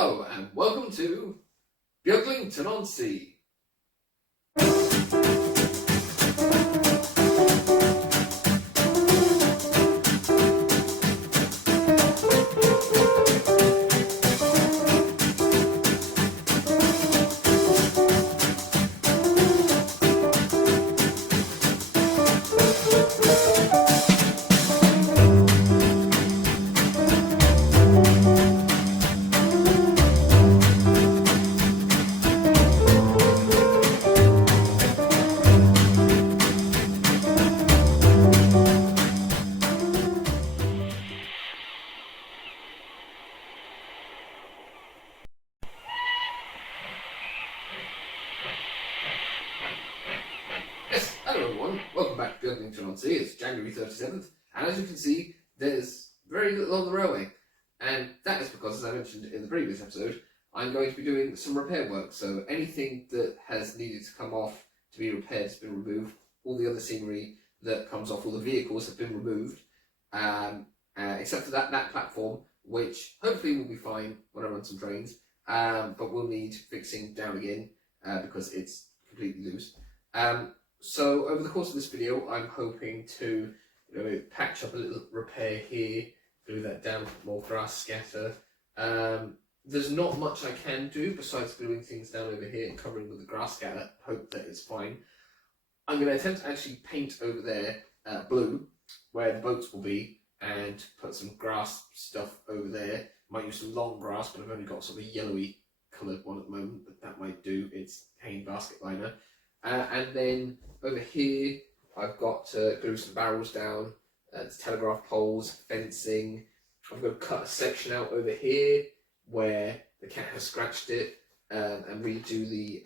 Hello and welcome to Beaglington-On-Sea. Yes, hello everyone, welcome back to Beaglington-On-Sea. It's January 37th, and as you can see, there's very little on the railway. And that is because, as I mentioned in the previous episode, I'm going to be doing some repair work. So anything that has needed to come off to be repaired has been removed. All the other scenery that comes off all the vehicles have been removed, except for that platform, which hopefully will be fine when I run some trains, but will need fixing down again because it's completely loose. So over the course of this video, I'm hoping to patch up a little repair here, glue that down, more grass scatter. There's not much I can do besides gluing things down over here and covering with the grass scatter, hope that it's fine. I'm going to attempt to actually paint over there blue, where the boats will be, and put some grass stuff over there. Might use some long grass, but I've only got sort of a yellowy coloured one at the moment, but that might do. It's Hayne basket liner. And then over here, I've got to glue some barrels down, telegraph poles, fencing. I've got to cut a section out over here where the cat has scratched it, and redo the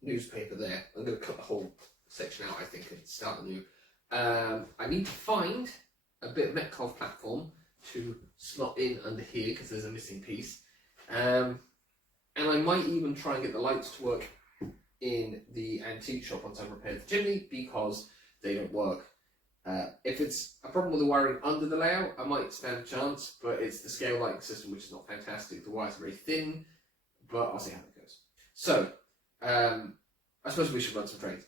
newspaper there. I'm going to cut the whole section out, I think, and start anew. I need to find a bit of Metcalf platform to slot in under here because there's a missing piece. And I might even try and get the lights to work in the antique shop once I've repaired the chimney, because they don't work. If it's a problem with the wiring under the layout, I might stand a chance, but it's the scale lighting system which is not fantastic. The wires are very thin, but I'll see how it goes. So, I suppose we should run some trains.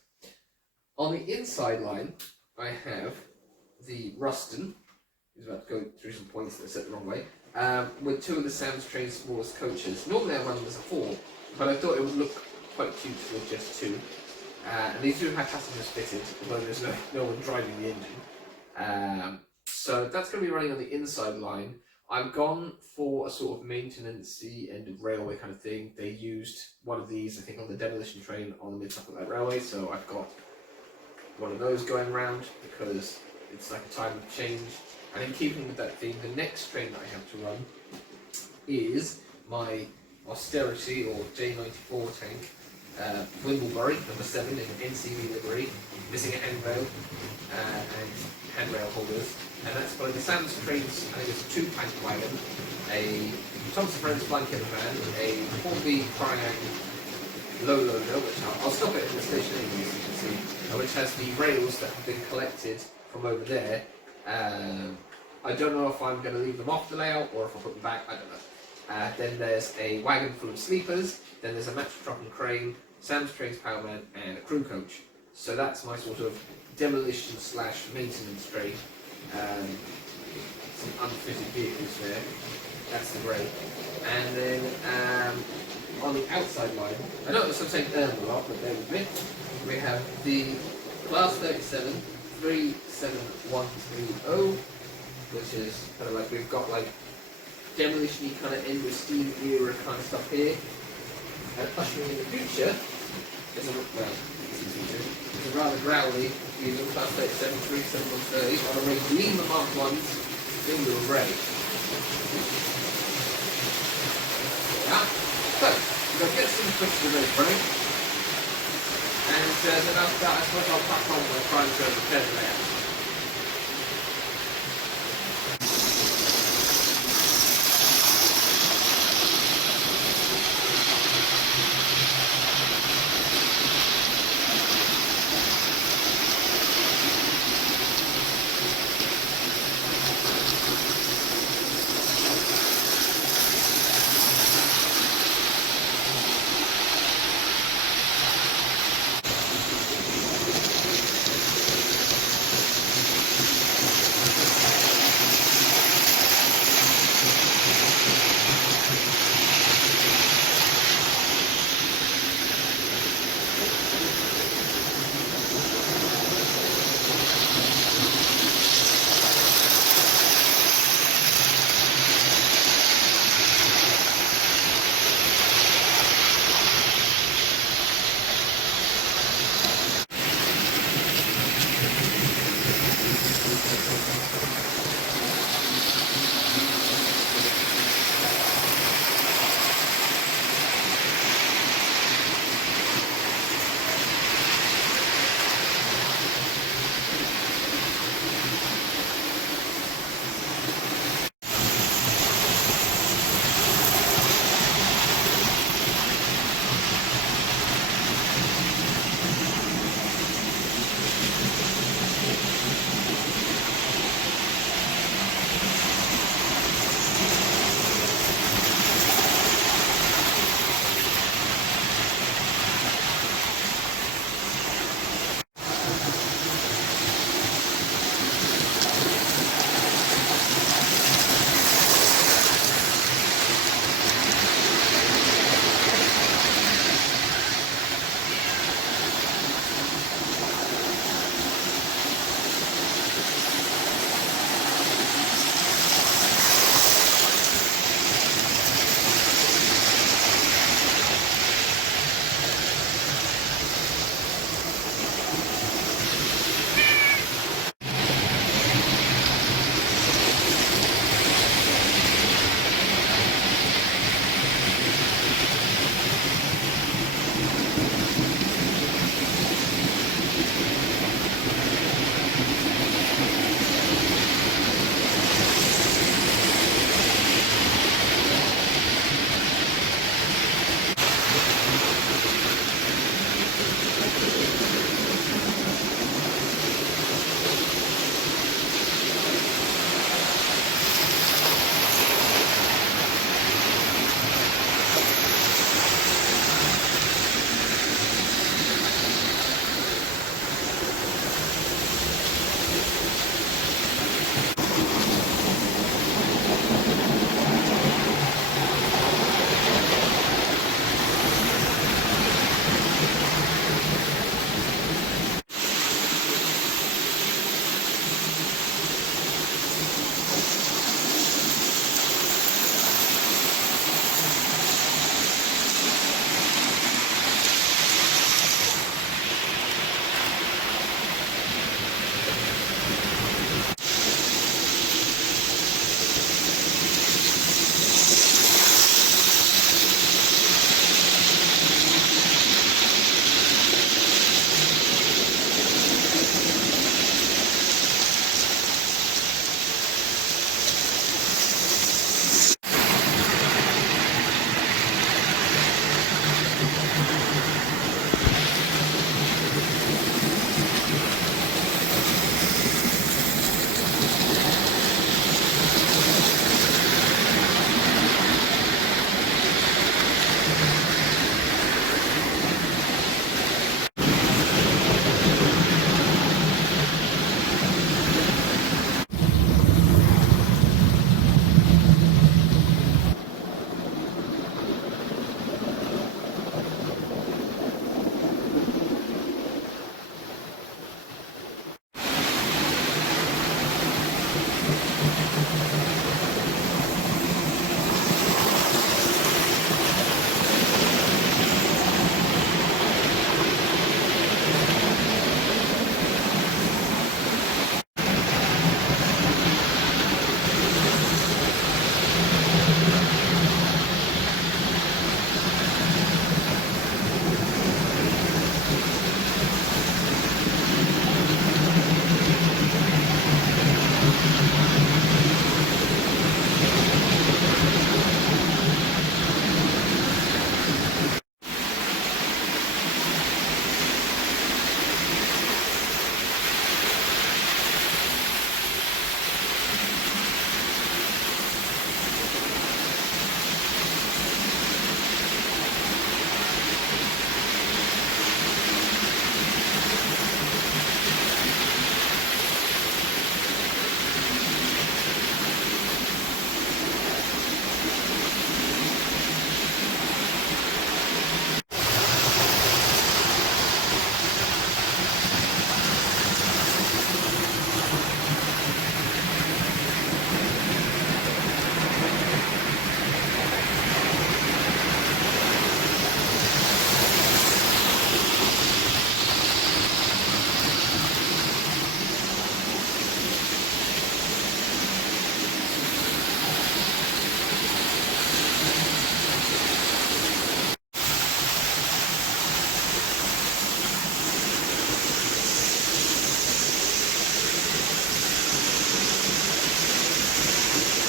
On the inside line, I have the Ruston, who's about to go through some points that are set the wrong way, with two of the Sam's Train smallest coaches. Normally I run them as a 4, but I thought it would look quite cute with just 2. And these do have passengers fitted, although there's no one driving the engine. So that's going to be running on the inside line. I've gone for a sort of maintenance-y end of railway kind of thing. They used one of these, I think, on the demolition train on the Mid-Suffolk Light Railway, so I've got one of those going round because it's like a time of change. And in keeping with that theme, the next train that I have to run is my Austerity or J94 tank, Wimblebury, number 7 in NCV livery, missing a handrail and handrail holders. And that's by the Sam's Trains, I think it's a 2-plank wagon, a Thompson Friends flying killer van, a 4B Triang low loader, which I'll stop it in the station anyway, so you can see, which has the rails that have been collected from over there. I don't know if I'm going to leave them off the layout or if I'll put them back, I don't know. Then there's a wagon full of sleepers, then there's a match truck and crane, Sam's Trains powerman, and a crew coach. So that's my sort of demolition / maintenance train. Some unfitted vehicles there. That's the grey. And then on the outside line, I notice I'm saying a lot, but bear with me. We have the Class 37 37130, which is kind of like we've got like demolition-y kind of end of steam era kind of stuff here. And ushering in the future is a rather growly using Class 37 37130 on a range Lima Mark 1's Finger and Ray. So, we're going to get some twisted of those running, and then after that I suppose I'll crack on with trying to repair the layout.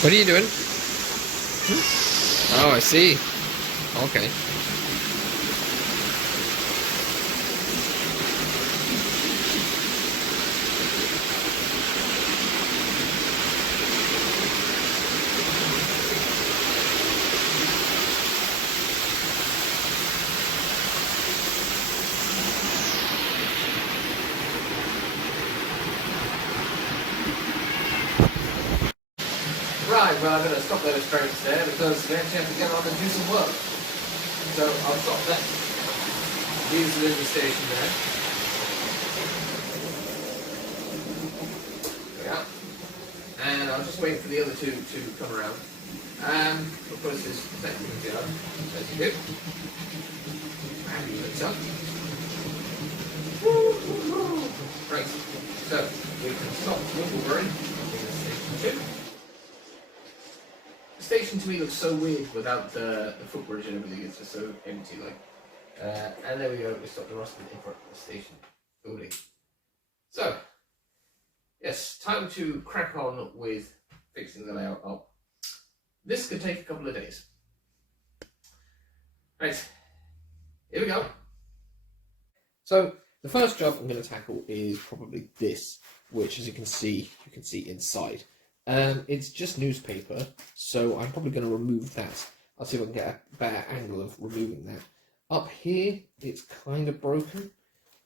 What are you doing? Oh, I see. Okay. Right, well I'm going to stop those trains there because we actually have to get on and do some work. So I'll stop that. Here's the living station there. There we are. And I'll just wait for the other two to come around. Of course, this is the yard, as you do. And you look up. Right, so we can stop Wimbledon in station 2. The station to me looks so weird without the footbridge and everything, it's just so empty like. And there we go, we stopped the Ruskin in front of the station building. So, yes, time to crack on with fixing the layout up. This could take a couple of days. Right, here we go. So, the first job I'm going to tackle is probably this, which as you can see inside. It's just newspaper, so I'm probably going to remove that. I'll see if I can get a better angle of removing that. Up here, it's kind of broken.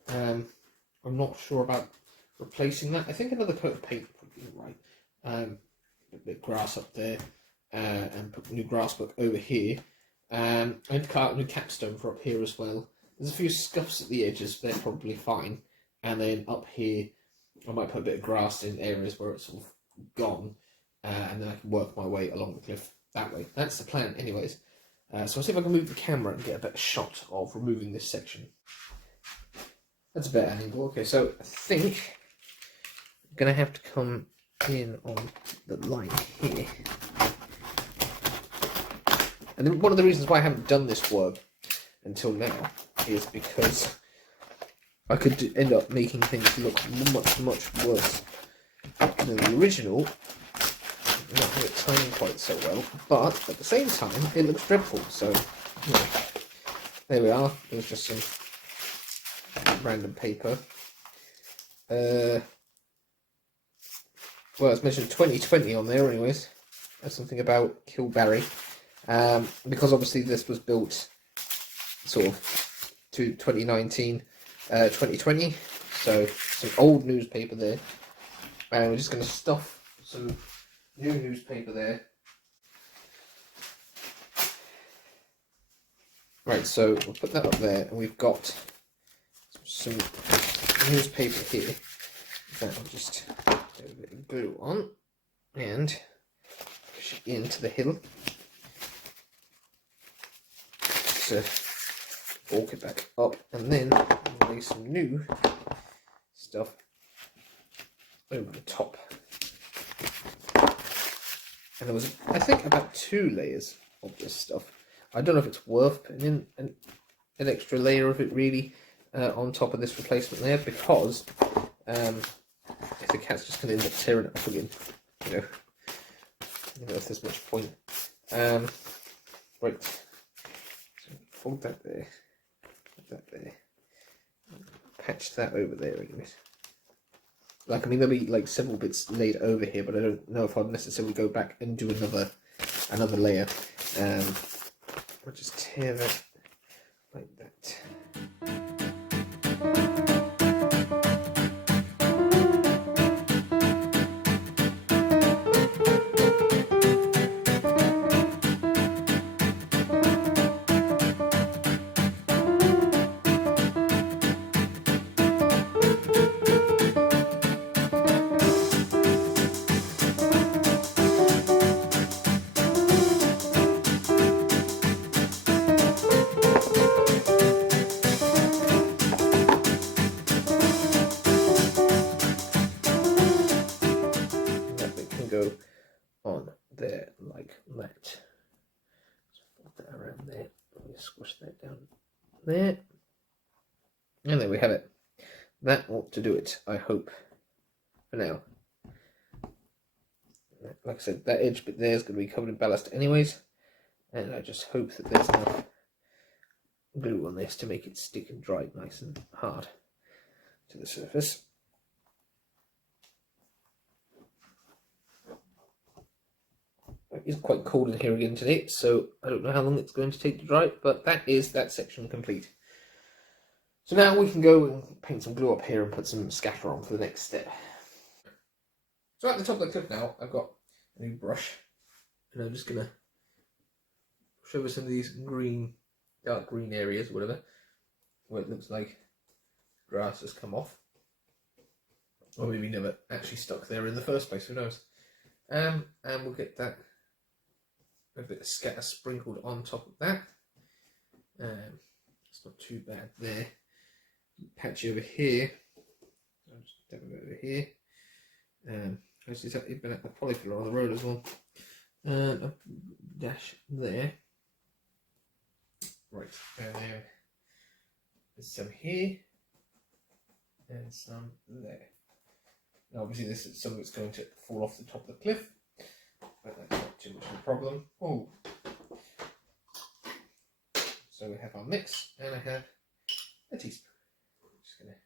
I'm not sure about replacing that. I think another coat of paint would be right. A bit of grass up there, and put new grass book over here. And cut out a new capstone for up here as well. There's a few scuffs at the edges, but they're probably fine. And then up here, I might put a bit of grass in areas where it's sort of gone, and then I can work my way along the cliff that way. That's the plan anyways. So I'll see if I can move the camera and get a better shot of removing this section. That's a better angle. Okay, so I think I'm going to have to come in on the line here. And then one of the reasons why I haven't done this work until now is because I could end up making things look much worse than the original. Not have it timed quite so well, but at the same time it looks dreadful. So yeah. There we are. There's just some random paper. Well, it's mentioned 2020 on there, anyways. There's something about Kill Barry, because obviously this was built sort of to 2019, 2020. So some old newspaper there, and we're just going to stuff some new newspaper there. Right, so we'll put that up there, and we've got some newspaper here that I'll just do a bit of glue on and push it into the hill to bulk it back up, and then lay some new stuff over the top. And there was, I think, about 2 layers of this stuff. I don't know if it's worth putting in an extra layer of it really on top of this replacement layer, because if the cat's just going to end up tearing it up again, you know if there's much point. Right, so fold that there, put that there, patch that over there anyways. Like, I mean, there'll be like several bits laid over here, but I don't know if I'd necessarily go back and do another layer. I'll just tear that like that. Go on there like that. Just fold that around there. Let me squish that down there. And there we have it. That ought to do it, I hope, for now. Like I said, that edge bit there is going to be covered in ballast anyways, and I just hope that there's enough glue on this to make it stick and dry nice and hard to the surface. It is quite cold in here again today, so I don't know how long it's going to take to dry, but that is that section complete. So now we can go and paint some glue up here and put some scatter on for the next step. So at the top of the cliff now, I've got a new brush, and I'm just going to show some of these green, dark green areas, whatever, where it looks like grass has come off. Or maybe never actually stuck there in the first place, who knows. And we'll get that, a bit of scatter sprinkled on top of that. It's not too bad there. Patch over here. I'll just dab it over here. Actually, it's been at the polyfiller on the road as well. A dash there. Right, and then there's some here and some there. Now, obviously, this is some of it's going to fall off the top of the cliff, but that's not too much of a problem. Oh, so we have our mix, and I have a teaspoon. Just gonna.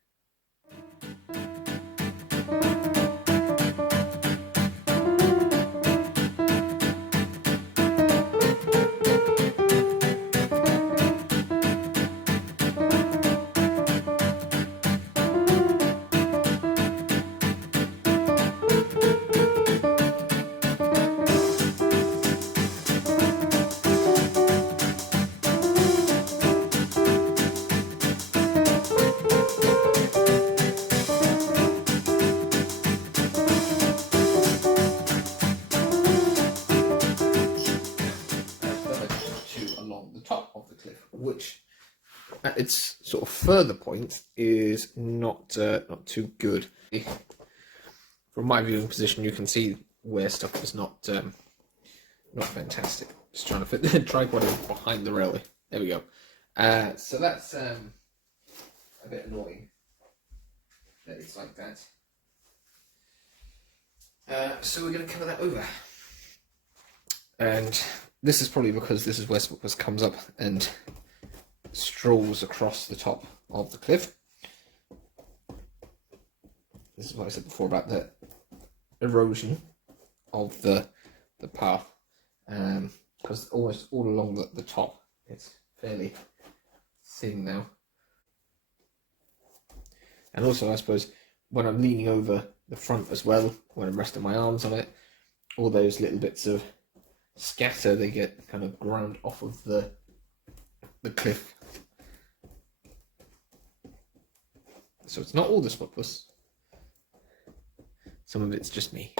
Which at its sort of further point is not too good. From my viewing position, you can see where stuff is not fantastic. Just trying to fit the tripod in behind the railway. There we go. So that's a bit annoying that it's like that. So we're going to cover that over, and this is probably because this is where this comes up and strolls across the top of the cliff. This is what I said before about the erosion of the path, because almost all along the top it's fairly thin now. And also, I suppose, when I'm leaning over the front as well, when I'm resting my arms on it, all those little bits of scatter, they get kind of ground off of the cliff. So it's not all the spotless. Some of it's just me.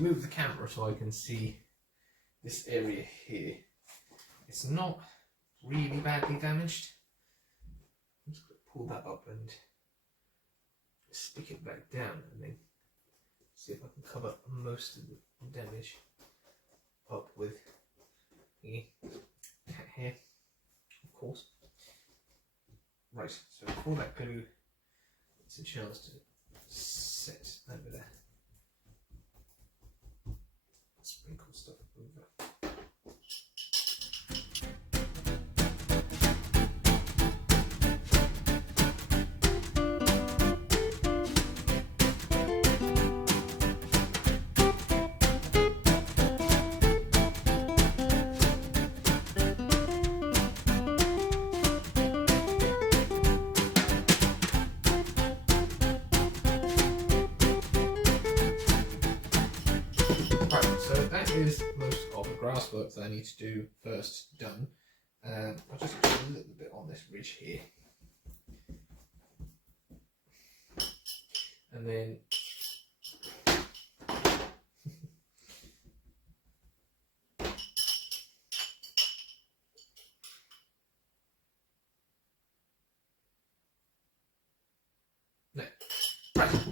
Move the camera so I can see this area here. It's not really badly damaged. I'm just going to pull that up and stick it back down, and then see if I can cover most of the damage up with the cat hair, of course. Right, so before that glue gets a chance to set over there, sprinkle stuff over. So that is most of the grass work that I need to do first done. I'll just do a little bit on this ridge here. And then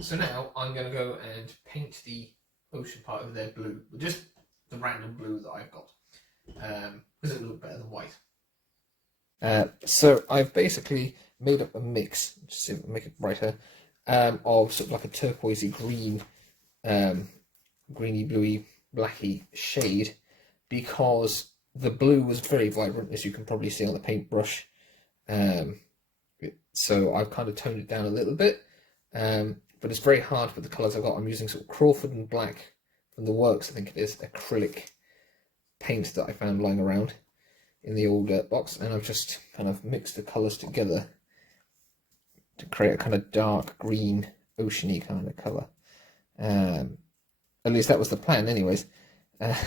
So now I'm going to go and paint the ocean part over there blue, just the random blue that I've got, because it will look better than white. So I've basically made up a mix, just to make it brighter, of sort of like a turquoisey green, greeny, bluey, blacky shade, because the blue was very vibrant, as you can probably see on the paintbrush. So I've kind of toned it down a little bit, but it's very hard with the colours I've got. I'm using sort of Crawford and black from the Works, I think it is, acrylic paint that I found lying around in the old box, and I've just kind of mixed the colours together to create a kind of dark green, oceany kind of colour. At least that was the plan anyways.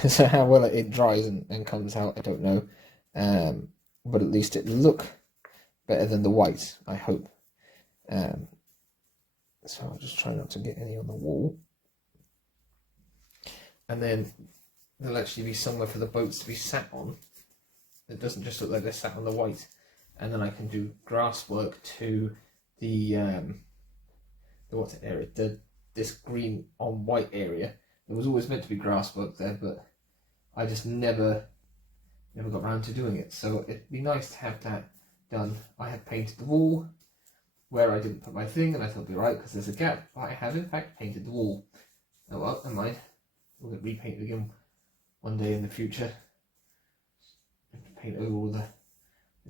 So how well it dries and comes out, I don't know. But at least it look better than the white, I hope. So I'll just try not to get any on the wall. And then there'll actually be somewhere for the boats to be sat on. It doesn't just look like they're sat on the white. And then I can do grass work to the what's it area? This green on white area. There was always meant to be grass work there, but I just never got around to doing it. So it'd be nice to have that done. I had painted the wall where I didn't put my thing, and I thought it'd be right because there's a gap. But I have in fact painted the wall. Oh well, never mind. We'll get repainted again one day in the future. Have to paint over all the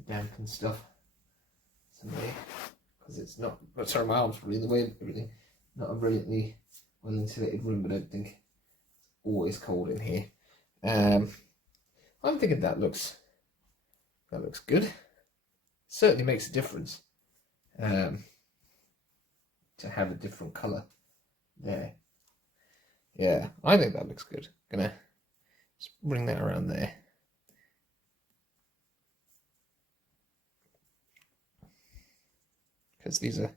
damp and stuff someday, because it's not. Sorry, my arm's really in the way of everything. Not a brilliantly well insulated room, but I don't think it's always cold in here. I'm thinking that looks good. Certainly makes a difference to have a different colour there. Yeah, I think that looks good. Gonna just bring that around there. Because these are,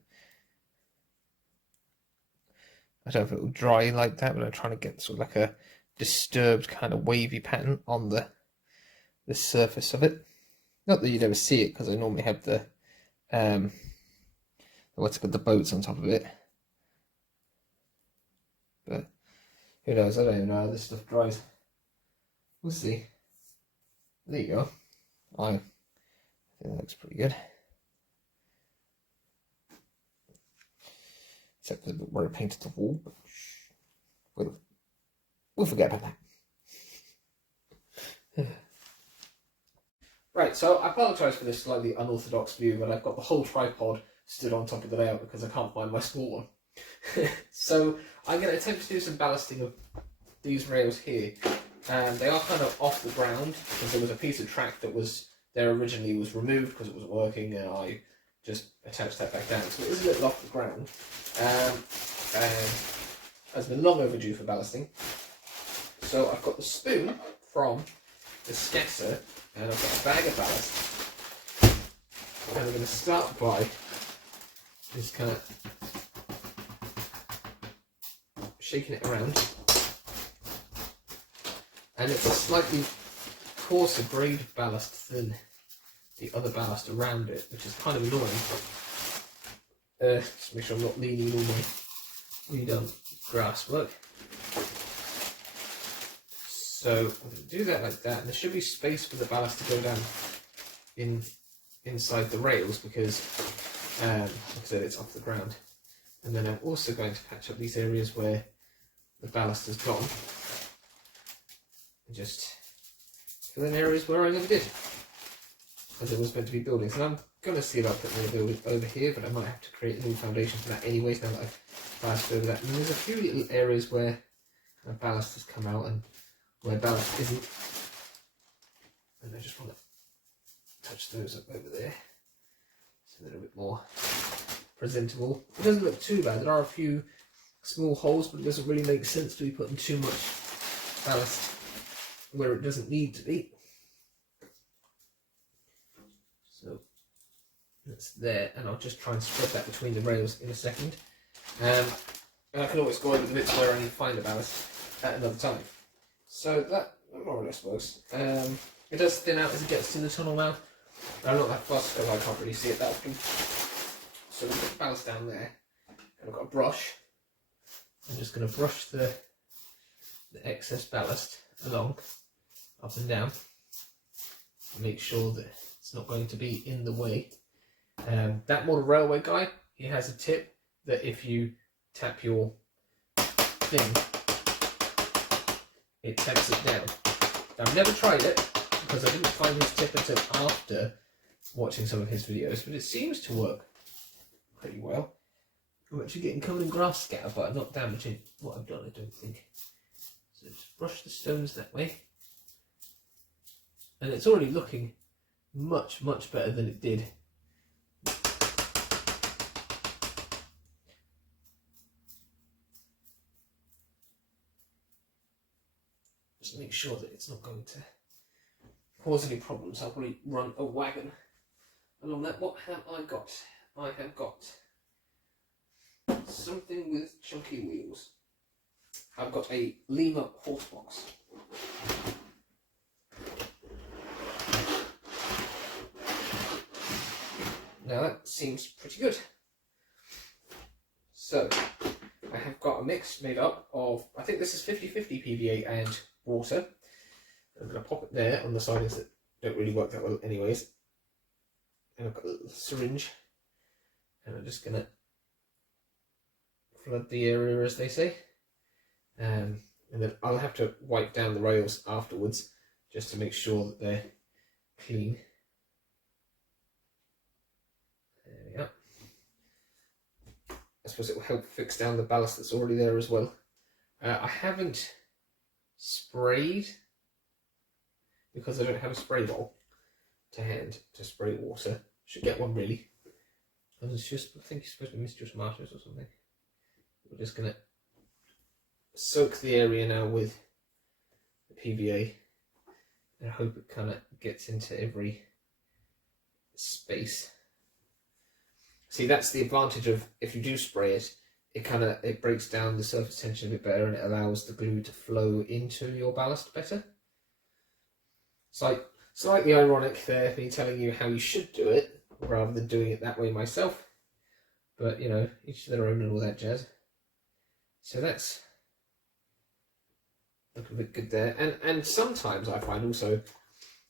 I don't know if it will dry like that, but I'm trying to get sort of like a disturbed kind of wavy pattern on the surface of it. Not that you'd ever see it, because I normally have the what's it called, the boats on top of it. But who knows? I don't even know how this stuff dries. We'll see. There you go. I think that looks pretty good. Except for the bit where I painted the wall, but we'll forget about that. Right, so I apologise for this slightly unorthodox view, but I've got the whole tripod stood on top of the layout because I can't find my small one. So I'm going to attempt to do some ballasting of these rails here. And they are kind of off the ground, because there was a piece of track that was there originally was removed because it wasn't working, and I just attached that back down. So it is a little off the ground. And has been long overdue for ballasting. So I've got the spoon from the Skesser, and I've got a bag of ballast. And I'm going to start by just kind of shaking it around. And it's a slightly coarser grade of ballast than the other ballast around it, which is kind of annoying. Just make sure I'm not leaning all my redone grass work. So I'm going to do that like that, and there should be space for the ballast to go down inside the rails, because like I said, it's off the ground. And then I'm also going to patch up these areas where the ballast has gone, and just fill in areas where I never did, because it was meant to be buildings. And I'm going to see about putting a building over here, but I might have to create a new foundation for that anyways, now that I've passed over that. And there's a few little areas where ballast has come out and where ballast isn't, and I just want to touch those up over there so they're a bit more presentable. It doesn't look too bad. There are a few small holes, but it doesn't really make sense to be putting too much ballast where it doesn't need to be. So that's there, and I'll just try and spread that between the rails in a second. And I can always go over the bits where I need to find the ballast at another time. So that more or less works. It does thin out as it gets to the tunnel mouth. I'm not that fussed because I can't really see it that often. So we've got the ballast down there, and I've got a brush, I'm just going to brush the excess ballast along, up and down, and make sure that it's not going to be in the way. That model railway guy, he has a tip that if you tap your thing, it taps it down. Now, I've never tried it because I didn't find his tip until after watching some of his videos, but it seems to work pretty well. I'm actually getting covered in grass scatter, but I'm not damaging what I've done, I don't think. So just brush the stones that way. And it's already looking much, much better than it did. Just make sure that it's not going to cause any problems. I'll probably run a wagon along that. What have I got? I have got something with chunky wheels. I've got a Lima horse box. Now that seems pretty good. So I have got a mix made up of, I think this is 50-50 PVA and water. I'm going to pop it there on the sides that don't really work that well anyways. And I've got a little syringe, and I'm just going to flood the area, as they say. And then I'll have to wipe down the rails afterwards just to make sure that they're clean. There we go. I suppose it will help fix down the ballast that's already there as well. I haven't sprayed because I don't have a spray bottle to hand to spray water. Should get one really. I think you're supposed to mist your tomatoes or something. We're just going to soak the area now with the PVA and hope it kind of gets into every space. See, that's the advantage of if you do spray it, it breaks down the surface tension a bit better and it allows the glue to flow into your ballast better. It's like slightly ironic there, me telling you how you should do it rather than doing it that way myself. But you know, each to their own and all that jazz. So that's looking a bit good there. And sometimes I find also,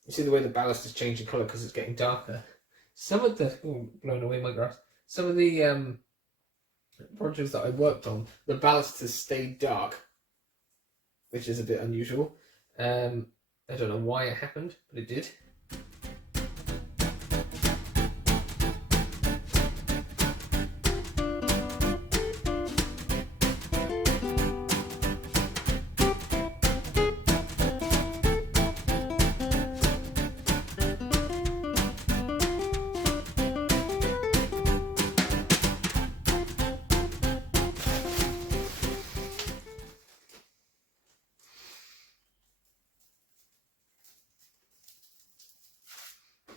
you see the way the ballast is changing colour because it's getting darker. Some of the, blown away my grass. Some of the projects that I worked on, the ballast has stayed dark, which is a bit unusual. I don't know why it happened, but it did.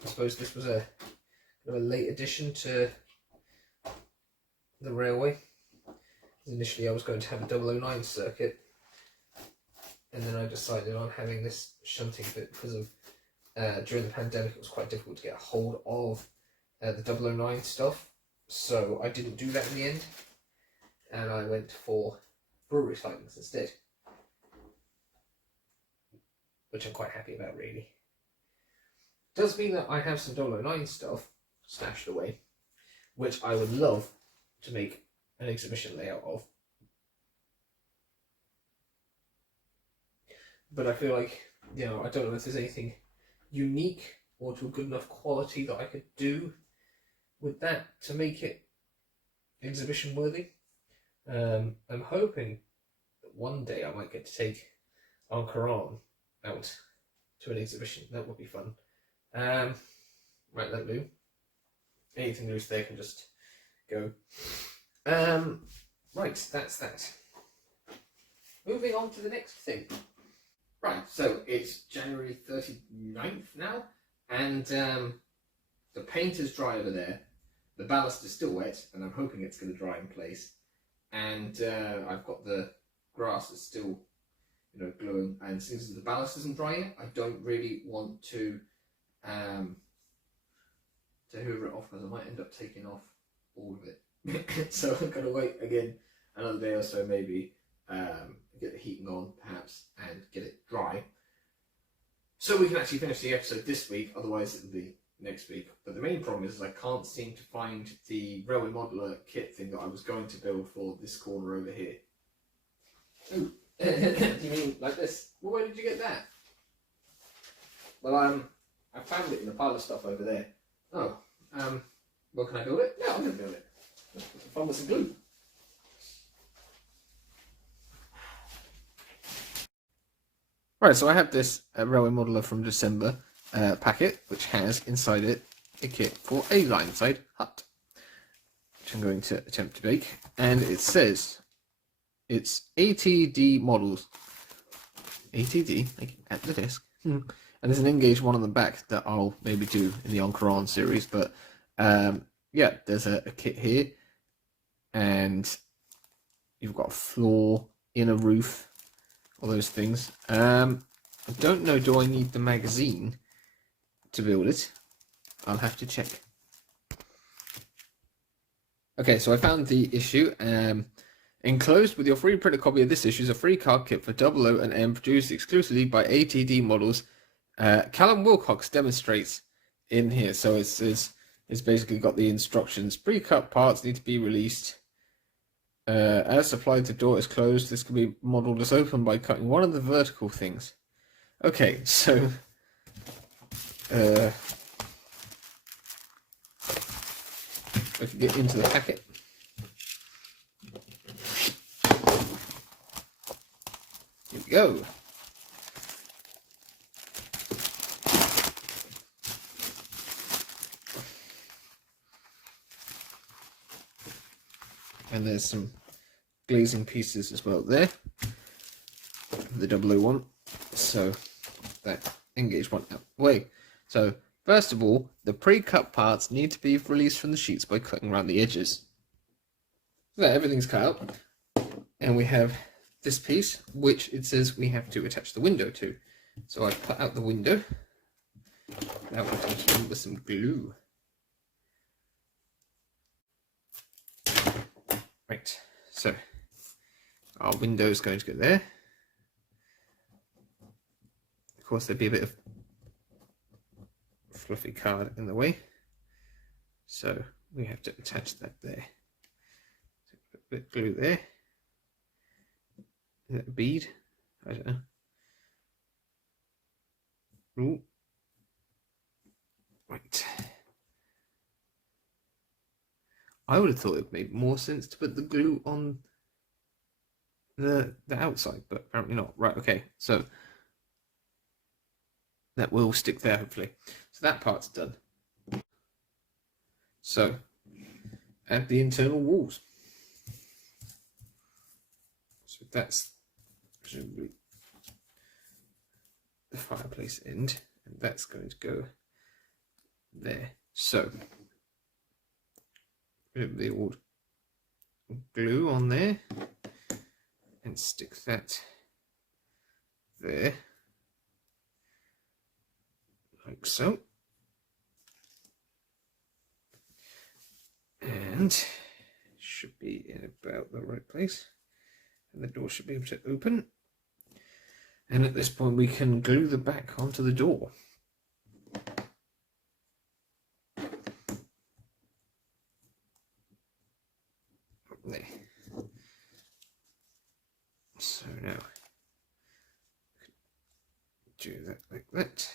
I suppose this was a late addition to the railway. Initially I was going to have a 009 circuit, and then I decided on having this shunting bit because of during the pandemic it was quite difficult to get a hold of the 009 stuff, so I didn't do that in the end and I went for brewery sightings instead, which I'm quite happy about really. Does mean that I have some 009 stuff stashed away, which I would love to make an exhibition layout of. But I feel like, you know, I don't know if there's anything unique or to a good enough quality that I could do with that to make it exhibition worthy. I'm hoping that one day I might get to take Ankaran out to an exhibition. That would be fun. Right, that'll do. Anything loose there can just go. Right, that's that. Moving on to the next thing. Right, so it's January 39th now, and the paint is dry over there. The ballast is still wet, and I'm hoping it's going to dry in place. And I've got the grass is still, you know, glowing. And since the ballast isn't dry yet, I don't really want to hoover it off because I might end up taking off all of it. So I'm going to wait again another day or so maybe, get the heating on perhaps and get it dry. So we can actually finish the episode this week, otherwise it'll be next week. But the main problem is I can't seem to find the railway modeler kit thing that I was going to build for this corner over here. Oh, do you mean like this? Well, where did you get that? Well, I found it in a pile of stuff over there. Oh, well, can I build it? Yeah, I'm going to build it. Let's put some fun with some glue. Right, so I have this railway modeler from December packet, which has inside it a kit for a line-side hut, which I'm going to attempt to make. And it says it's ATD models. ATD, like at the desk. And there's an Engage one on the back that I'll maybe do in the On series. But yeah, there's a kit here. And you've got a floor, inner roof, all those things. I don't know, do I need the magazine to build it? I'll have to check. Okay, so I found the issue. Enclosed with your free printed copy of this issue is a free card kit for 00 and M produced exclusively by ATD models. Callum Wilcox demonstrates in here. So it's basically got the instructions. Pre-cut parts need to be released. As supplied, the door is closed. This can be modelled as open by cutting one of the vertical things. Okay, so if we get into the packet. Here we go. And there's some glazing pieces as well there, the 001. So that Engage one out of the way. So first of all, the pre-cut parts need to be released from the sheets by cutting around the edges. So everything's cut out, and we have this piece, which it says we have to attach the window to. So I've cut out the window. Now we're attaching with some glue. Right, so our window is going to go there. Of course, there'd be a bit of fluffy card in the way, so we have to attach that there. So put a bit of glue there. Is that a bead? I don't know. Ooh. Right. I would have thought it made more sense to put the glue on the outside, but apparently not. Right, okay, so that will stick there hopefully. So that part's done. So add the internal walls. So that's presumably the fireplace end, and that's going to go there. So the old glue on there and stick that there, like so, and should be in about the right place, and the door should be able to open. And at this point we can glue the back onto the door. There. So now do that like that,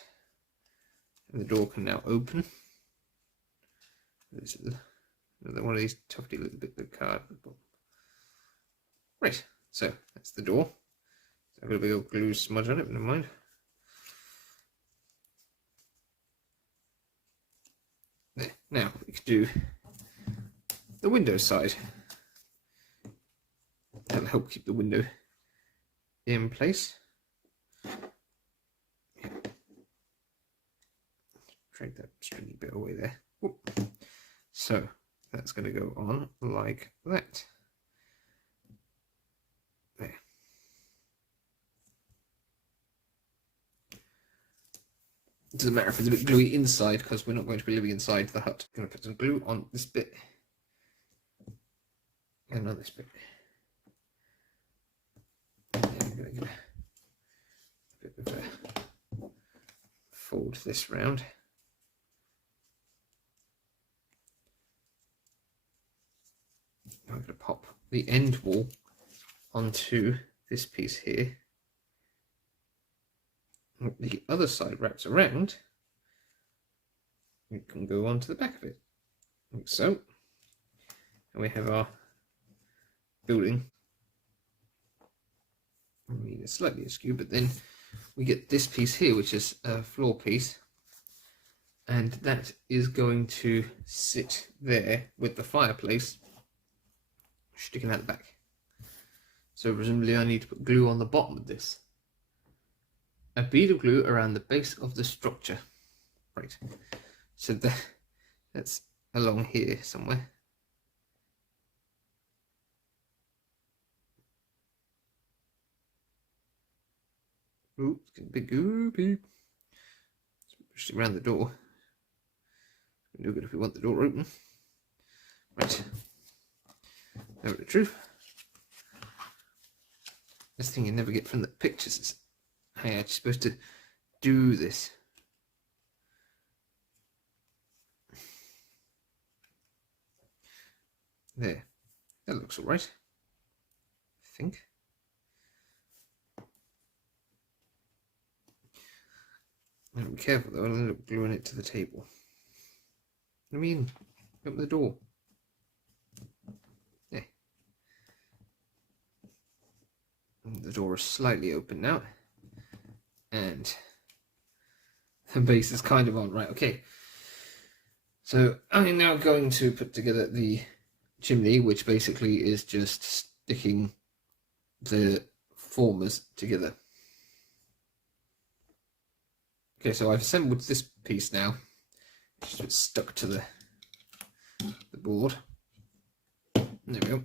and the door can now open. There's another one of these tufty little bits of card at the bottom. Right, so that's the door. I've got a big old glue smudge on it, but never mind. There. Now we can do the window side. That'll help keep the window in place. Drag that stringy bit away there. Whoop. So that's going to go on like that. There. It doesn't matter if it's a bit gluey inside because we're not going to be living inside the hut. I'm going to put some glue on this bit and on this bit. going to get a bit of a fold this round. I'm going to pop the end wall onto this piece here. The other side wraps around. It can go onto the back of it, like so. And we have our building. I mean, it's slightly askew, but then we get this piece here, which is a floor piece, and that is going to sit there with the fireplace sticking out the back. So presumably I need to put glue on the bottom of this. A bead of glue around the base of the structure. Right. So that's along here somewhere. Ooh, it's getting a bit goopy. Push it around the door. No good if we want the door open. Right. Now the truth. This thing you never get from the pictures is how you're actually supposed to do this. There. That looks alright. I think. And be careful though, I'll end up gluing it to the table. I mean, open the door. There. And the door is slightly open now. And the base is kind of on. Right, okay. So I'm now going to put together the chimney, which basically is just sticking the formers together. Okay, so I've assembled this piece now. It's just stuck to the board. There we go.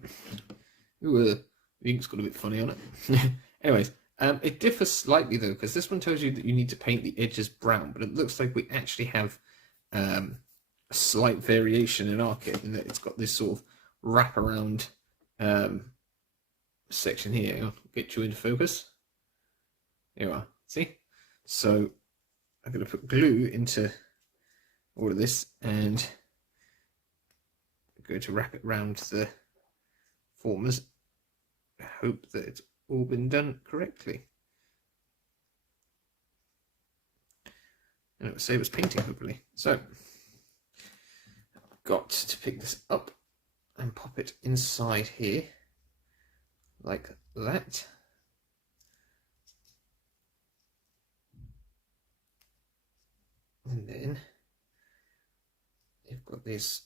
Ooh, the ink's got a bit funny on it. Anyways, it differs slightly though, because this one tells you that you need to paint the edges brown, but it looks like we actually have a slight variation in our kit in that it's got this sort of wraparound section here. I'll get you into focus. There you are. See? So I'm going to put glue into all of this and I'm going to wrap it around the formers. I hope that it's all been done correctly. And it will save us painting, hopefully. So, I've got to pick this up and pop it inside here, like that. And then you've got this,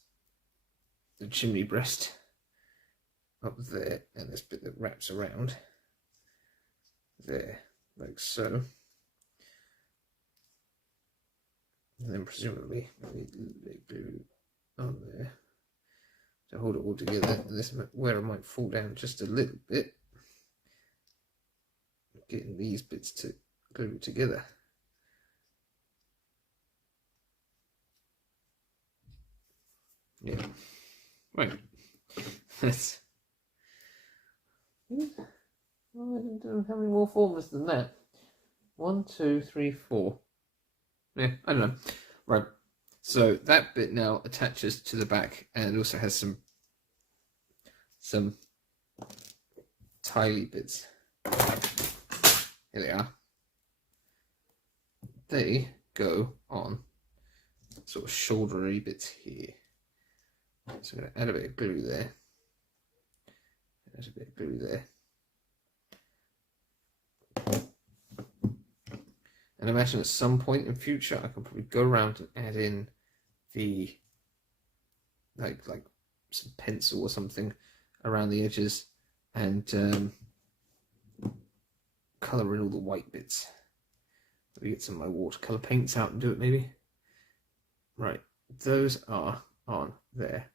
the chimney breast up there, and this bit that wraps around there, like so. And then presumably we glue on there to hold it all together. And this where it might fall down just a little bit, getting these bits to glue together. Yeah, right. That's. I don't have any more formers than that. 1, 2, 3, 4. Yeah, I don't know. Right. So that bit now attaches to the back, and it also has some tiny bits. Here they are. They go on sort of shouldery bits here. So I'm going to add a bit of glue there. Add a bit of glue there. And I imagine at some point in future I can probably go around and add in the like some pencil or something around the edges and colour in all the white bits. Maybe get some of my watercolour paints out and do it maybe. Right, those are on there.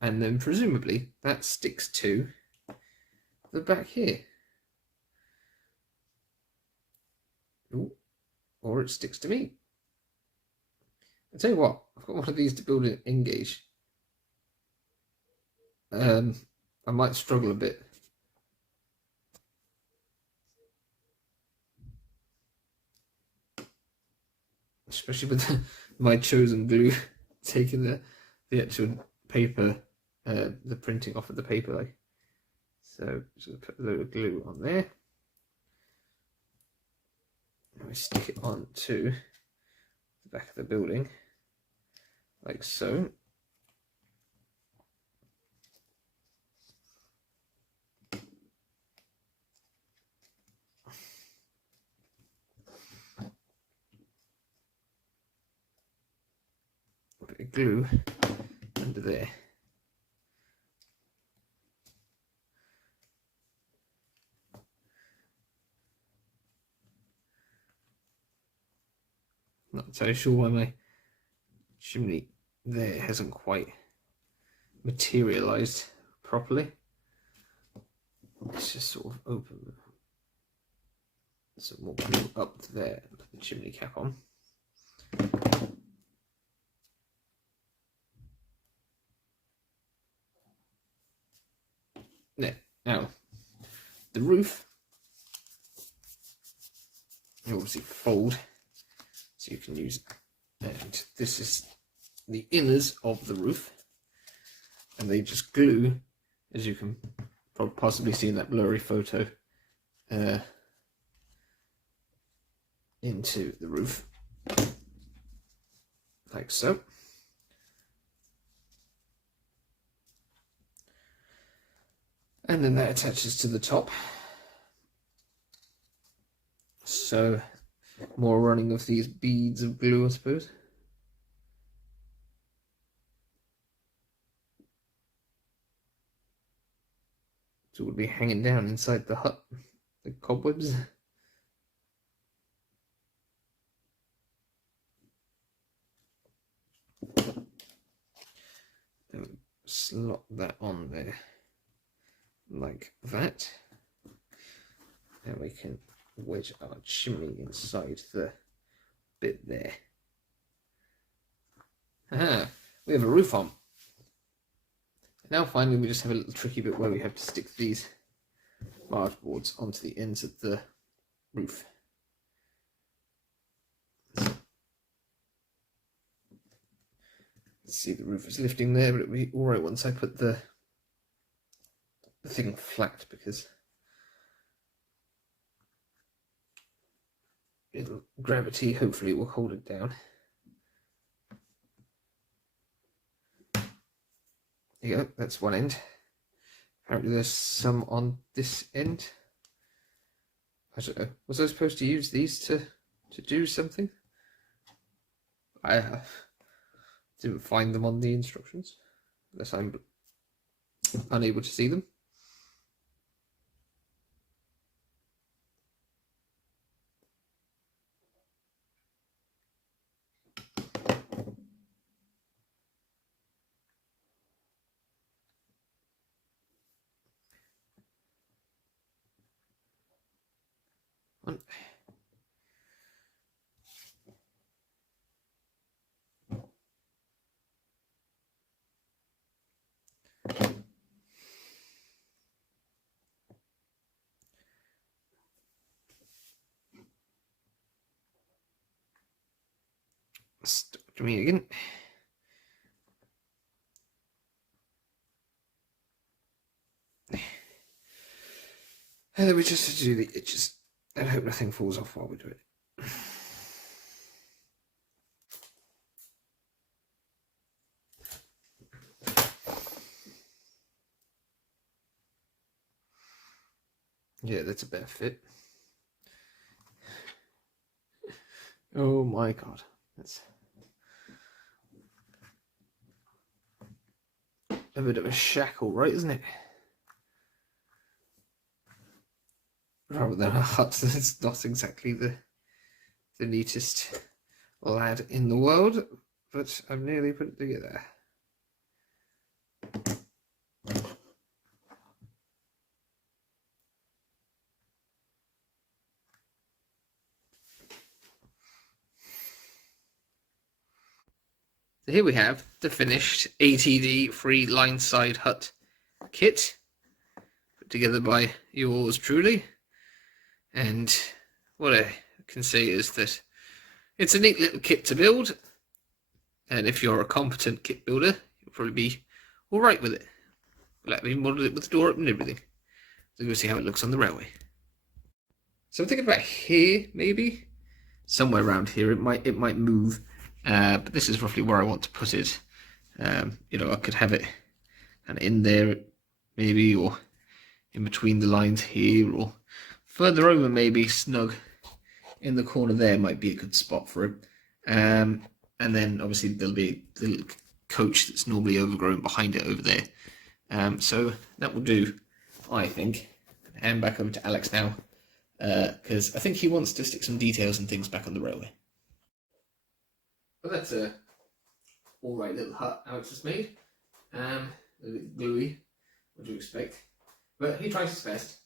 And then presumably that sticks to the back here. Ooh, or it sticks to me. I'll tell you what, I've got one of these to build an engage. I might struggle a bit. especially with my chosen glue, taking the actual paper, the printing off of the paper. Like, so just put a load of glue on there. And we stick it onto the back of the building, like so. A bit of glue under there. Not entirely sure why my chimney there hasn't quite materialized properly. Let's just sort of open some more glue up there and put the chimney cap on. There. Now, the roof, you obviously fold, so you can use, and this is the inners of the roof, and they just glue, as you can possibly see in that blurry photo, into the roof, like so. And then that attaches to the top. So, more running of these beads of glue, I suppose. So it would be hanging down inside the hut, the cobwebs. And slot that on there, like that. And we can wedge our chimney inside the bit there. Aha, we have a roof on. Now finally we just have a little tricky bit where we have to stick these barge boards onto the ends of the roof. See, the roof is lifting there, but it'll be alright once I put the thing flat, because gravity hopefully will hold it down. There you go, that's one end. Apparently there's some on this end. I don't know, was I supposed to use these to do something? I didn't find them on the instructions, unless I'm unable to see them. One. Stop to me again. And then we just have to do the edges and hope nothing falls off while we do it. Yeah, that's a better fit. Oh my god, that's a bit of a shackle, right, isn't it? Rather than a hut that's not exactly the neatest lad in the world, but I've nearly put it together. So here we have the finished ATD free line side hut kit, put together by yours truly. And what I can say is that It's a neat little kit to build, and if you're a competent kit builder, you'll probably be alright with it. Let me model it with the door open and everything. So we'll see how it looks on the railway. So I'm thinking about here, maybe somewhere around here. It might move, but this is roughly where I want to put it. You know, I could have it kind of in there, maybe, or in between the lines here, or further over, maybe snug in the corner there might be a good spot for it. And then obviously there'll be the little coach that's normally overgrown behind it over there. So that will do, I think. Hand back over to Alex now, because I think he wants to stick some details and things back on the railway. Well, that's a alright little hut Alex has made. A bit gluey, what do you expect? But he tries his best.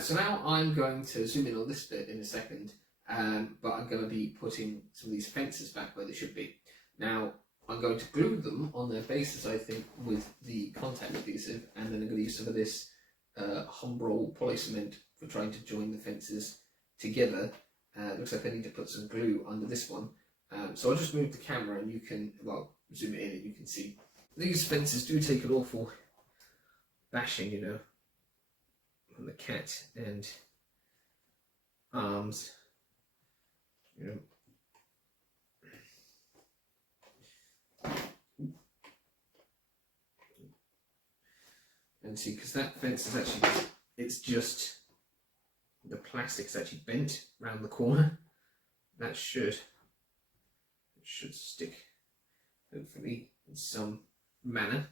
So now I'm going to zoom in on this bit in a second, but I'm going to be putting some of these fences back where they should be. Now, I'm going to glue them on their bases, I think, with the contact adhesive, and then I'm going to use some of this Humbrol poly cement for trying to join the fences together. Looks like I need to put some glue under this one. So I'll just move the camera and you can, well, zoom it in and you can see. These fences do take an awful bashing, you know, on the cat and arms, you know. And see, because that fence is actually, it's just, the plastic's actually bent round the corner. That should stick, hopefully, in some manner.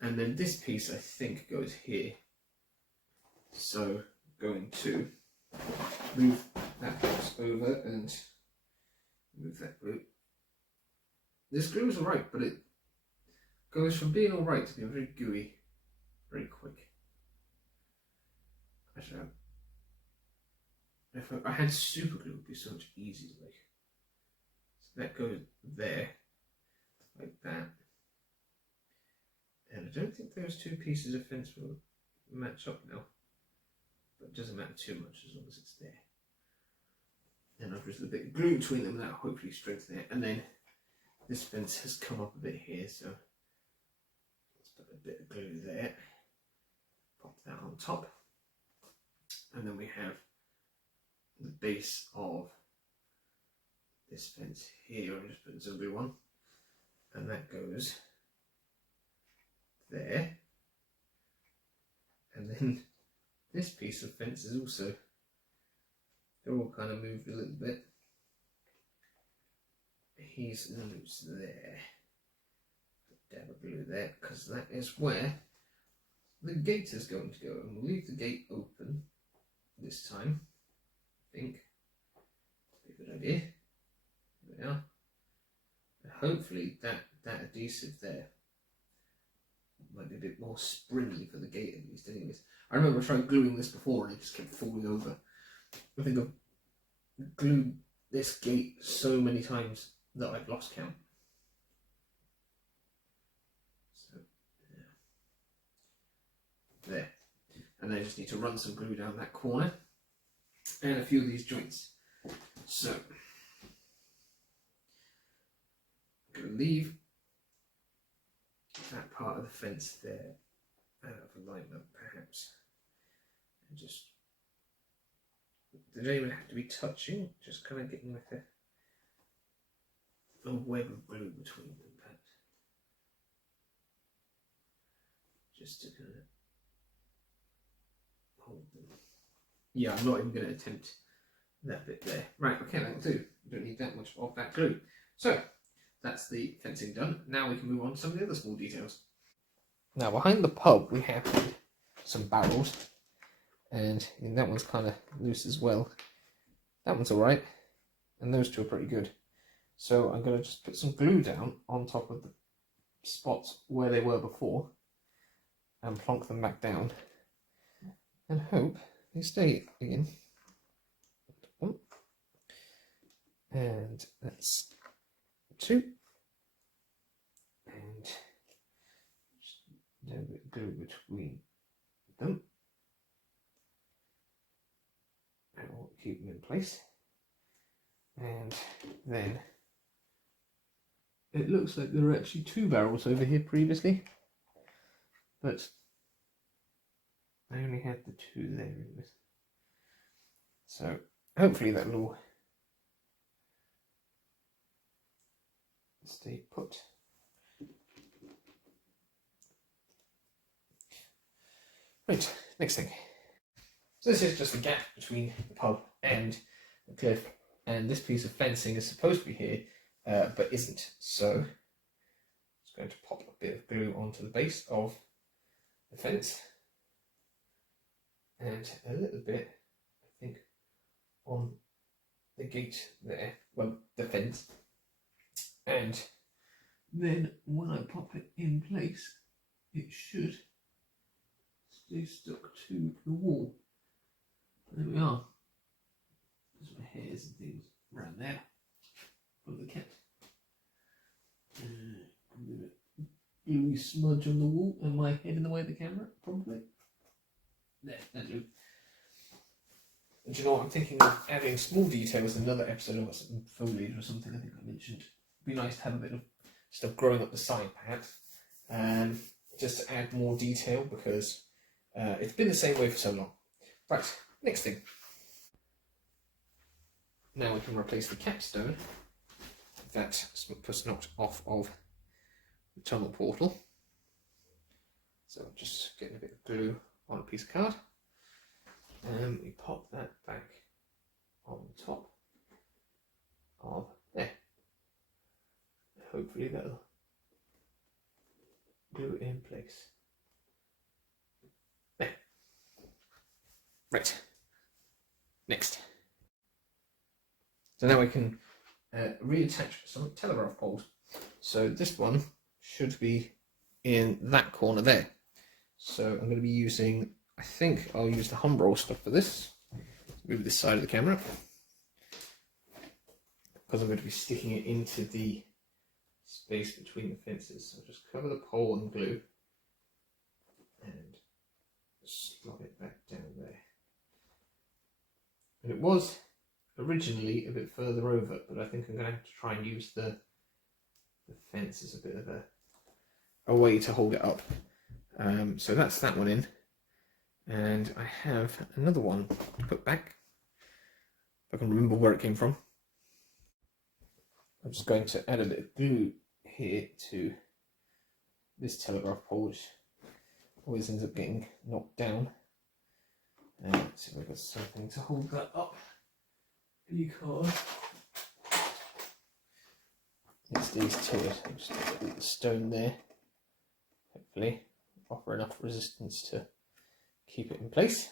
And then this piece, I think, goes here. So, going to move that box over and move that glue. This glue is alright, but it goes from being alright to being very gooey very quick. Actually, if I had super glue, it would be so much easier to make. So that goes there, like that. And I don't think those two pieces of fence will match up now. But it doesn't matter too much as long as it's there. Then I've just a bit of glue between them, and that'll hopefully strengthen it. And then this fence has come up a bit here, so let's put a bit of glue there. Pop that on top. And then we have the base of this fence here. I'm just putting some glue on. And that goes there. And then this piece of fence is also, they're all kind of moved a little bit. He's loose there. Dab of glue there, because that is where the gate is going to go. And we'll leave the gate open this time, I think. Be a good idea. There we are. And hopefully that adhesive there might be a bit more springy for the gate at least anyways. I remember trying gluing this before and it just kept falling over. I think I've glued this gate so many times that I've lost count. So, yeah. There. And then I just need to run some glue down that corner and a few of these joints. So, I'm going to leave that part of the fence there out of alignment perhaps. And just, they don't even have to be touching, just kind of getting like a web of glue between them perhaps. Just to kind of hold them. Yeah, I'm not even going to attempt that bit there. Right, okay, that'll do. We don't need that much of that glue. So, that's the fencing done. Now we can move on to some of the other small details. Now, behind the pub, we have some barrels. And that one's kind of loose as well. That one's alright. And those two are pretty good. So I'm going to just put some glue down on top of the spots where they were before. And plonk them back down. And hope they stay again. And that's 2. And just a bit of glue between them. And we'll keep them in place. And then it looks like there are actually 2 barrels over here previously, but I only had the 2 there. So hopefully that will stay put. Right, next thing. So this is just a gap between the pub and the cliff, and this piece of fencing is supposed to be here, but isn't. So I'm just going to pop a bit of glue onto the base of the fence, and a little bit, I think, on the gate there, well, the fence, and then when I pop it in place, it should stay stuck to the wall. There we are. There's my hairs and things around there from the cat. Gluey smudge on the wall and my head in the way of the camera, probably. There, that'll do. And do you know what, I'm thinking of adding small details in another episode of some foliage or something I think I mentioned. It'd be nice to have a bit of stuff growing up the side perhaps. Just to add more detail because it's been the same way for so long. Right, next thing. Now we can replace the capstone that was knocked off of the tunnel portal. So just getting a bit of glue on a piece of card. And we pop that back on top of there. Hopefully that'll glue it in place. There. Right. Next. So now we can reattach some telegraph poles. So this one should be in that corner there. So I'm going to be using, I think I'll use the Humbrol stuff for this. Move this side of the camera. Because I'm going to be sticking it into the space between the fences. So just cover the pole in glue and slot it back down there. And it was originally a bit further over, but I think I'm going to have to try and use the fence as a bit of a way to hold it up. So that's that one in, and I have another one to put back, if I can remember where it came from. I'm just going to add a bit of glue here to this telegraph pole, which always ends up getting knocked down. Let's see if I've got something to hold that up, because it stays to it. I'll just put the stone there, hopefully offer enough resistance to keep it in place.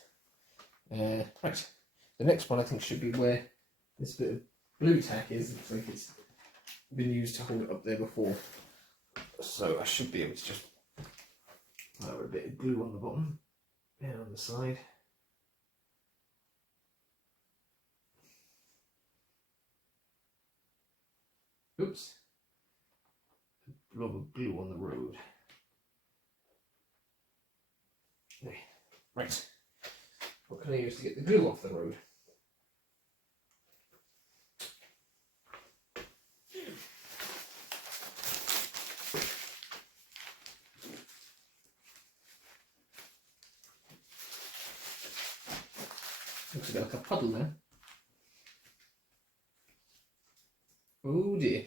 Right, the next one I think should be where this bit of blue tack is. Looks like it's been used to hold it up there before, so I should be able to just put a bit of glue on the bottom and on the side. Oops, a blob of glue on the road. Okay. Right, what can I use to get the glue off the road? Looks a bit like a puddle there. Oh dear.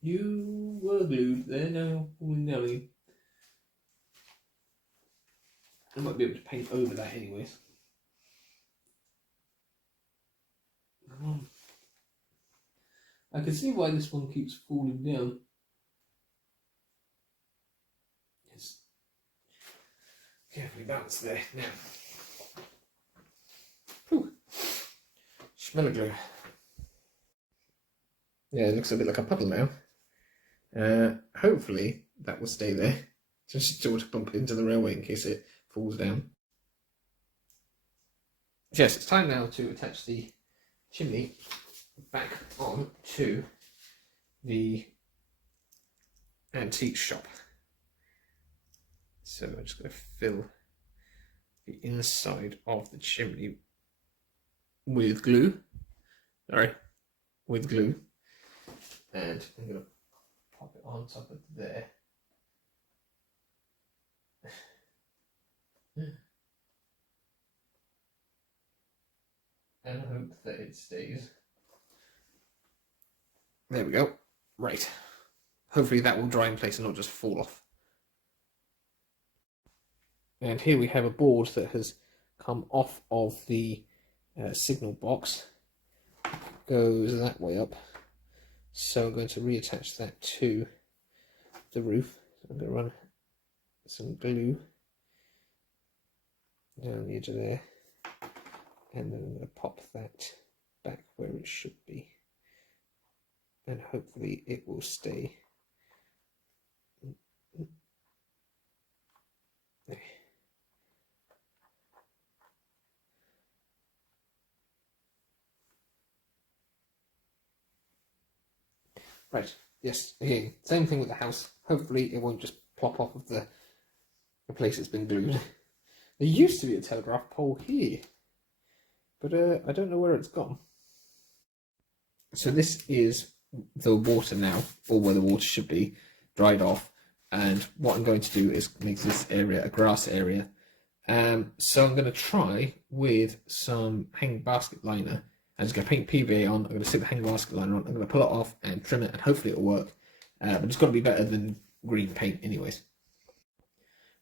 You were glued, they're now falling down again. I might be able to paint over that anyways. Come on. I can see why this one keeps falling down. Yes. Carefully balanced there. Now. Whew. Smell of glue. Yeah, it looks a bit like a puddle now. Hopefully that will stay there. Just sort of bump into the railway in case it falls down. Yes, it's time now to attach the chimney back on to the antique shop. So I'm just going to fill the inside of the chimney with glue. Sorry, with glue. And I'm going to pop it on top of there. And hope that it stays. There we go. Right. Hopefully that will dry in place and not just fall off. And here we have a board that has come off of the signal box. Goes that way up. So I'm going to reattach that to the roof. So I'm going to run some glue down the edge of there. And then I'm going to pop that back where it should be. And hopefully it will stay. There. Right, yes, again, same thing with the house. Hopefully it won't just plop off of the place it's been glued. There used to be a telegraph pole here, but I don't know where it's gone. So this is the water now, or where the water should be, dried off. And what I'm going to do is make this area a grass area. So I'm going to try with some hanging basket liner. I'm just going to paint PVA on. I'm going to stick the hanging basket liner on. I'm going to pull it off and trim it, and hopefully it'll work. But it's got to be better than green paint anyways.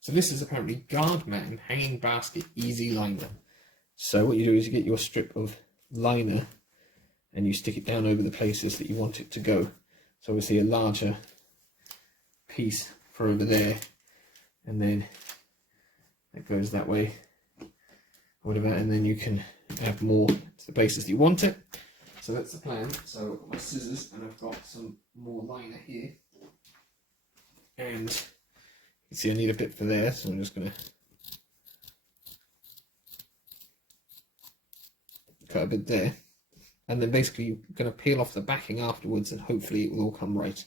So this is apparently Guardman Hanging Basket Easy Liner. So what you do is you get your strip of liner and you stick it down over the places that you want it to go. So obviously a larger piece for over there, and then it goes that way, whatever, and then you can add more to the places that you want it. So that's the plan. So I've got my scissors and I've got some more liner here, and you can see I need a bit for there, so I'm just going to cut a bit there, and then basically you're going to peel off the backing afterwards, and hopefully it will all come right.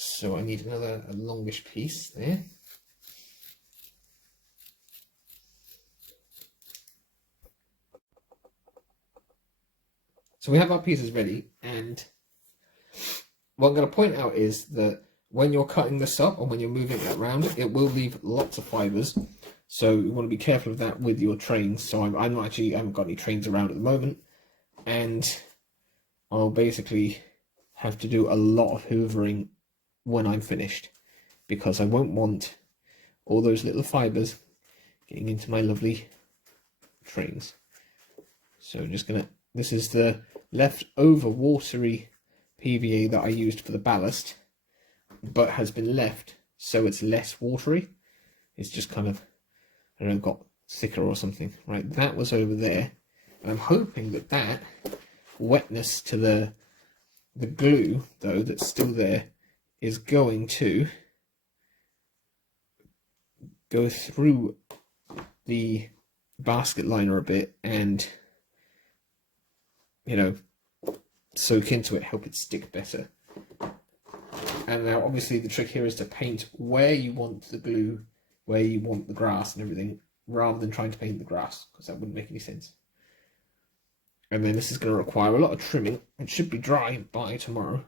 So I need another longish piece there. So we have our pieces ready, and what I'm going to point out is that when you're cutting this up and when you're moving that around, it will leave lots of fibres. So you want to be careful of that with your trains. So I haven't got any trains around at the moment, and I'll basically have to do a lot of hoovering when I'm finished, because I won't want all those little fibres getting into my lovely trains. So I'm just going to, this is the leftover watery PVA that I used for the ballast, but has been left so it's less watery. It's just kind of, I don't know, got thicker or something. Right, that was over there, and I'm hoping that that wetness to the glue, though, that's still there, is going to go through the basket liner a bit and, you know, soak into it, help it stick better. And now obviously the trick here is to paint where you want the glue, where you want the grass and everything, rather than trying to paint the grass, because that wouldn't make any sense. And then this is going to require a lot of trimming. It should be dry by tomorrow.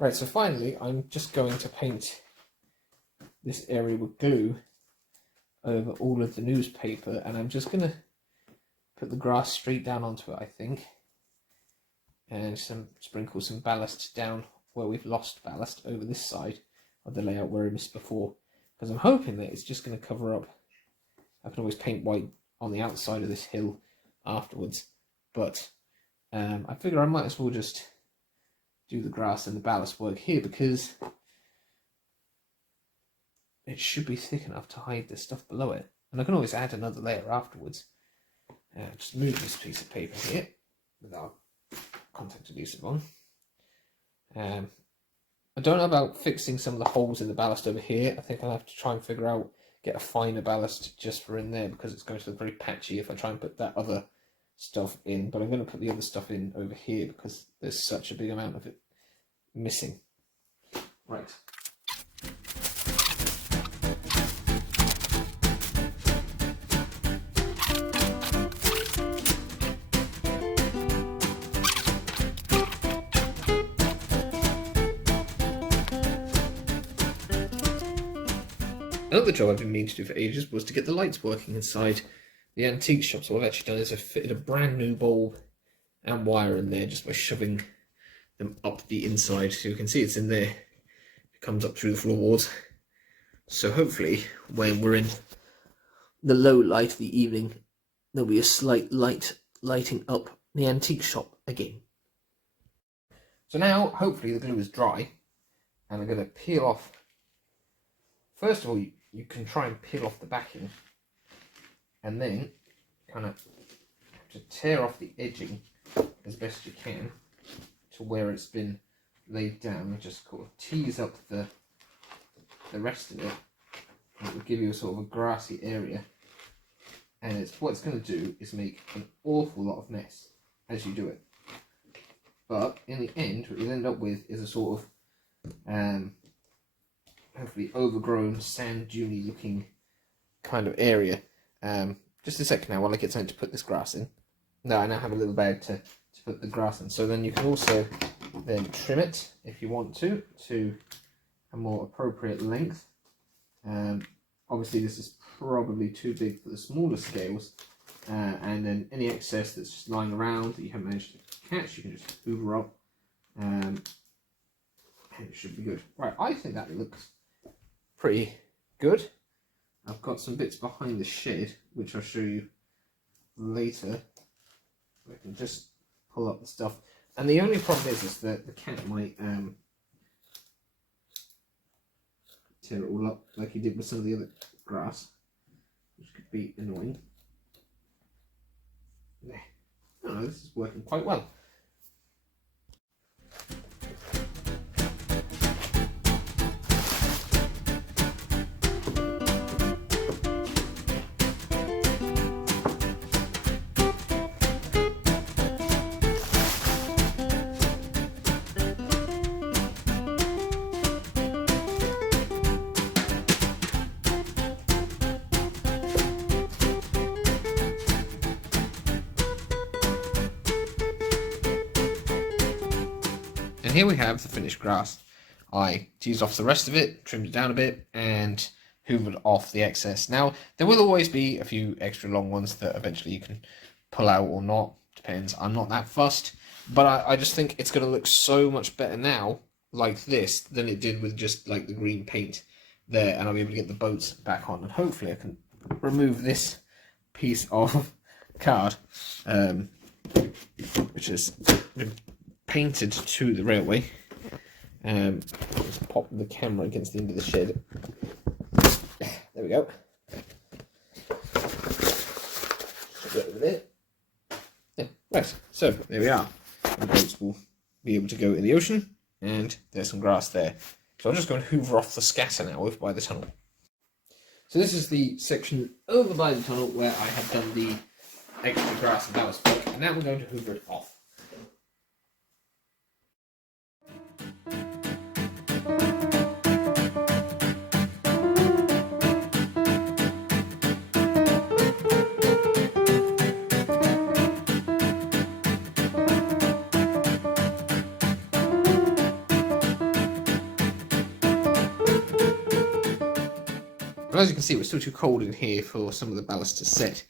Right, so finally I'm just going to paint this area with glue over all of the newspaper, and I'm just going to put the grass straight down onto it, I think, and sprinkle some ballast down where we've lost ballast over this side of the layout where I missed before, because I'm hoping that it's just going to cover up. I can always paint white on the outside of this hill afterwards, but I figure I might as well just do the grass and the ballast work here, because it should be thick enough to hide the stuff below it. And I can always add another layer afterwards. Just move this piece of paper here with our contact adhesive on. I don't know about fixing some of the holes in the ballast over here. I think I'll have to try and figure out, get a finer ballast just for in there, because it's going to look very patchy if I try and put that other stuff in. But I'm going to put the other stuff in over here because there's such a big amount of it missing. Right. Another job I've been meaning to do for ages was to get the lights working inside the antique shop. So what I've actually done is I've fitted a brand new bulb and wire in there just by shoving them up the inside. So you can see it's in there. It comes up through the floorboards. So hopefully when we're in the low light of the evening, there'll be a slight lighting up the antique shop again. So now hopefully the glue is dry, and I'm going to peel off. First of all, you can try and peel off the backing, and then kind of to tear off the edging as best you can to where it's been laid down, and just sort of tease up the rest of it. And it will give you a sort of a grassy area, and what it's going to do is make an awful lot of mess as you do it. But in the end, what you'll end up with is a sort of hopefully overgrown, sand duney looking kind of area. Just a second now while I get something to put this grass in. No, I now have a little bag to put the grass in. So then you can also then trim it if you want to a more appropriate length. Obviously this is probably too big for the smaller scales, and then any excess that's just lying around that you haven't managed to catch, you can just hoover up, and it should be good. Right, I think that looks pretty good. I've got some bits behind the shed which I'll show you later. I can just pull up the stuff, and the only problem is that the cat might tear it all up like he did with some of the other grass, which could be annoying. No, this is working quite well. And here we have the finished grass. I teased off the rest of it, trimmed it down a bit, and hoovered off the excess. Now, there will always be a few extra long ones that eventually you can pull out or not. Depends. I'm not that fussed. But I just think it's going to look so much better now like this than it did with just like the green paint there. And I'll be able to get the boats back on. And hopefully I can remove this piece of card, which is painted to the railway. Just pop the camera against the end of the shed. There we go. Over there. Yeah, right. So there we are. The boats will be able to go in the ocean, and there's some grass there. So I'll just go and hoover off the scatter now over by the tunnel. So this is the section over by the tunnel where I have done the extra grass and ballast work, and now we're going to hoover it off. But as you can see, it's still too cold in here for some of the ballast to set.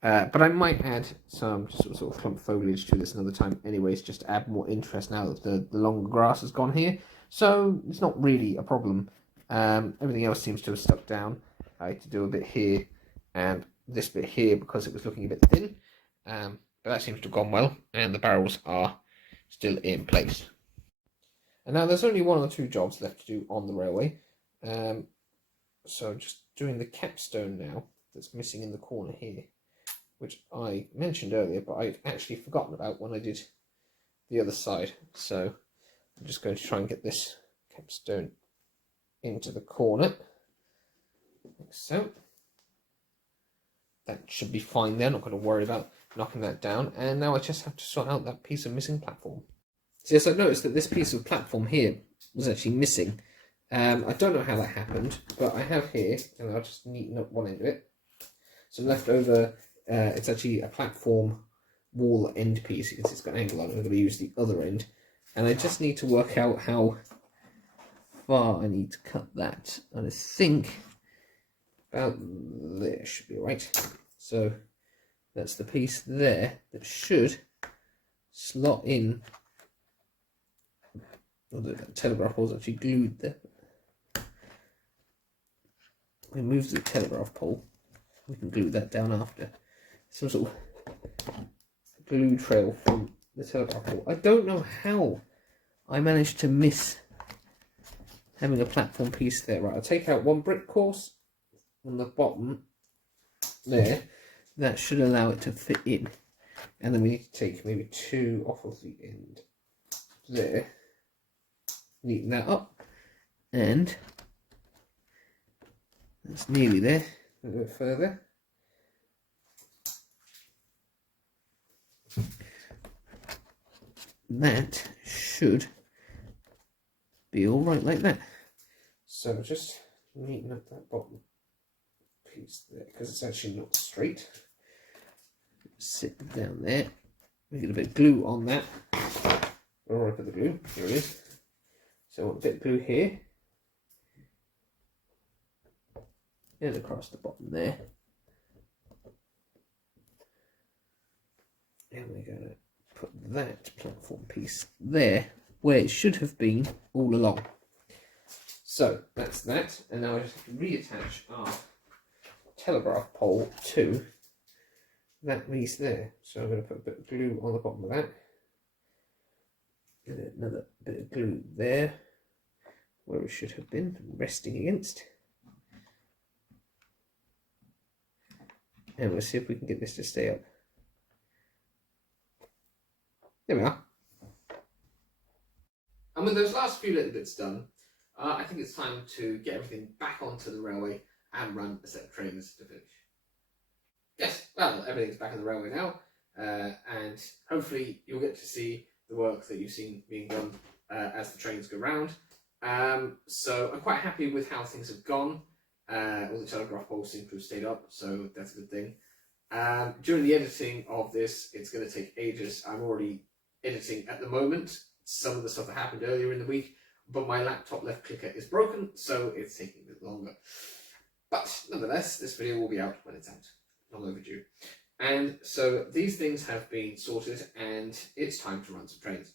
But I might add some just sort of clump foliage to this another time anyways, just to add more interest now that the longer grass has gone here. So it's not really a problem. Everything else seems to have stuck down. I had to do a bit here and this bit here because it was looking a bit thin. But that seems to have gone well, and the barrels are still in place. And now there's only one or two jobs left to do on the railway. So just doing the capstone now that's missing in the corner here, which I mentioned earlier, but I'd actually forgotten about when I did the other side. So I'm just going to try and get this capstone into the corner, like so. That should be fine there, not going to worry about knocking that down. And now I just have to sort out that piece of missing platform. So yes, I noticed that this piece of platform here was actually missing. I don't know how that happened, but I have here, and I'll just neaten up one end of it. So left over, it's actually a platform wall end piece. You can see it's got an angle on it. I'm going to use the other end. And I just need to work out how far I need to cut that. And I think about there should be right. So that's the piece there that should slot in. Although that telegraph pole is actually glued there. We move the telegraph pole. We can glue that down after. Some sort of glue trail from the telegraph pole. I don't know how I managed to miss having a platform piece there. Right, I'll take out one brick course on the bottom there. That should allow it to fit in. And then we need to take maybe two off of the end there. Neaten that up. And that's nearly there. A little bit further. That should be all right like that. So just neaten up that bottom piece there because it's actually not straight. Sit down there. We get a bit of glue on that. Where I put the glue? Here it is. So I want a bit of glue here. And across the bottom there. And we're going to put that platform piece there where it should have been all along. So that's that. And now I just have to reattach our telegraph pole to that piece there. So I'm going to put a bit of glue on the bottom of that. And another bit of glue there where it should have been resting against. And we'll see if we can get this to stay up. There we are. And with those last few little bits done, I think it's time to get everything back onto the railway and run a set of trains to finish. Yes, well, everything's back on the railway now, and hopefully you'll get to see the work that you've seen being done as the trains go round. So I'm quite happy with how things have gone. All the telegraph poles seem to have stayed up, so that's a good thing. During the editing of this, it's going to take ages. I'm already editing at the moment some of the stuff that happened earlier in the week, but my laptop left clicker is broken, so it's taking a bit longer. But nonetheless, this video will be out when it's out. Long overdue. And so these things have been sorted, and it's time to run some trains.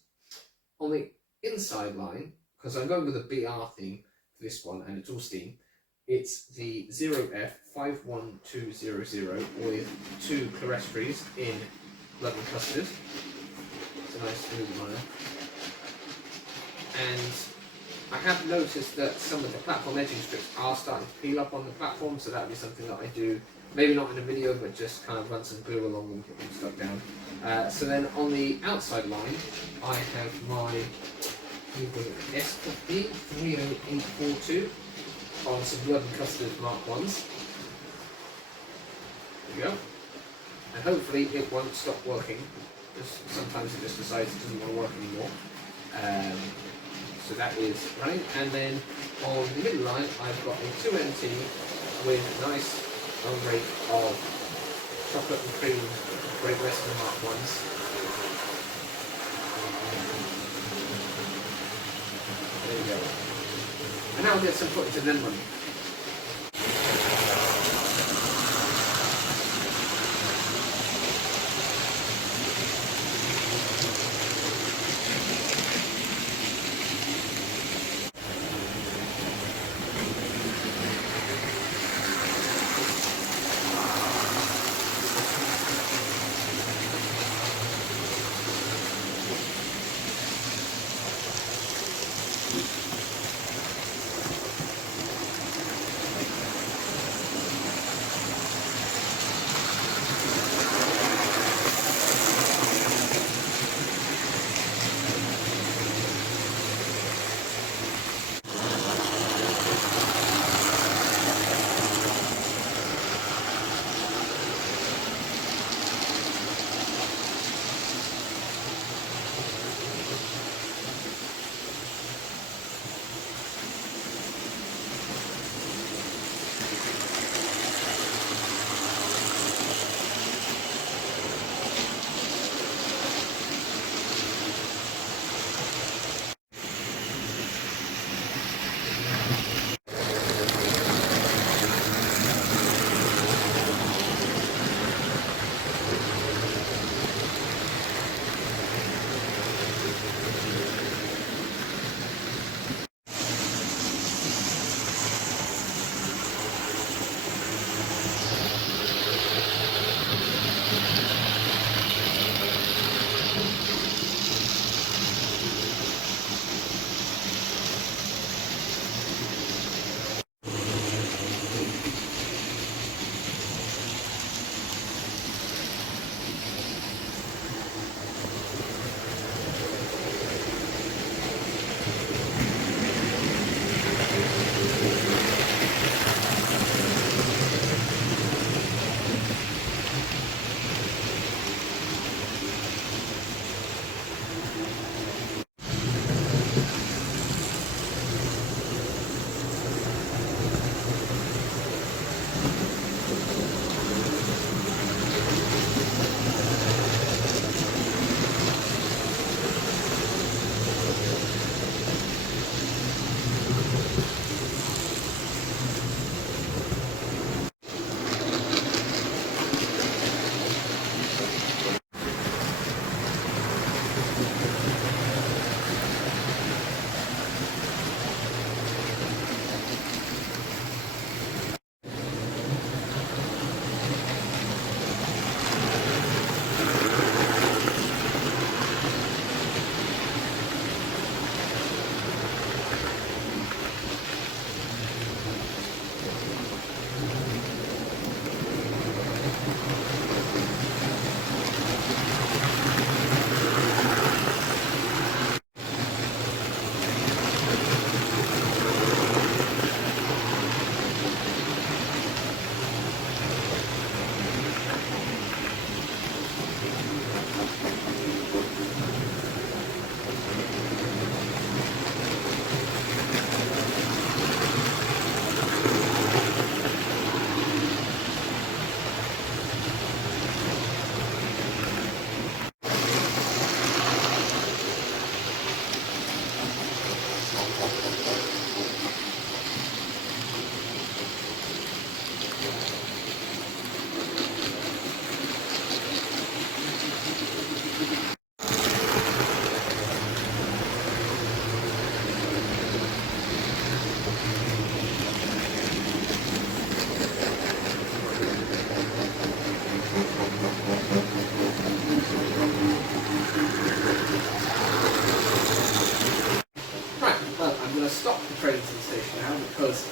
On the inside line, because I'm going with a BR theme for this one, and it's all steam, it's the 0F51200 with 2 clerestories in blood and custard. It's a nice smooth liner. And I have noticed that some of the platform edging strips are starting to peel up on the platform, so that would be something that I do, maybe not in a video, but just kind of run some glue along them, get them stuck down. So then on the outside line, I have my S50 30842 on some blood and custard Mark 1s. There we go. And hopefully it won't stop working, because sometimes it just decides it doesn't want to work anymore. So that is running. And then on the middle line, I've got a 2MT with nice rate of chocolate and cream Great Western Mark 1s. There we go. And now we'll get some footage and then running.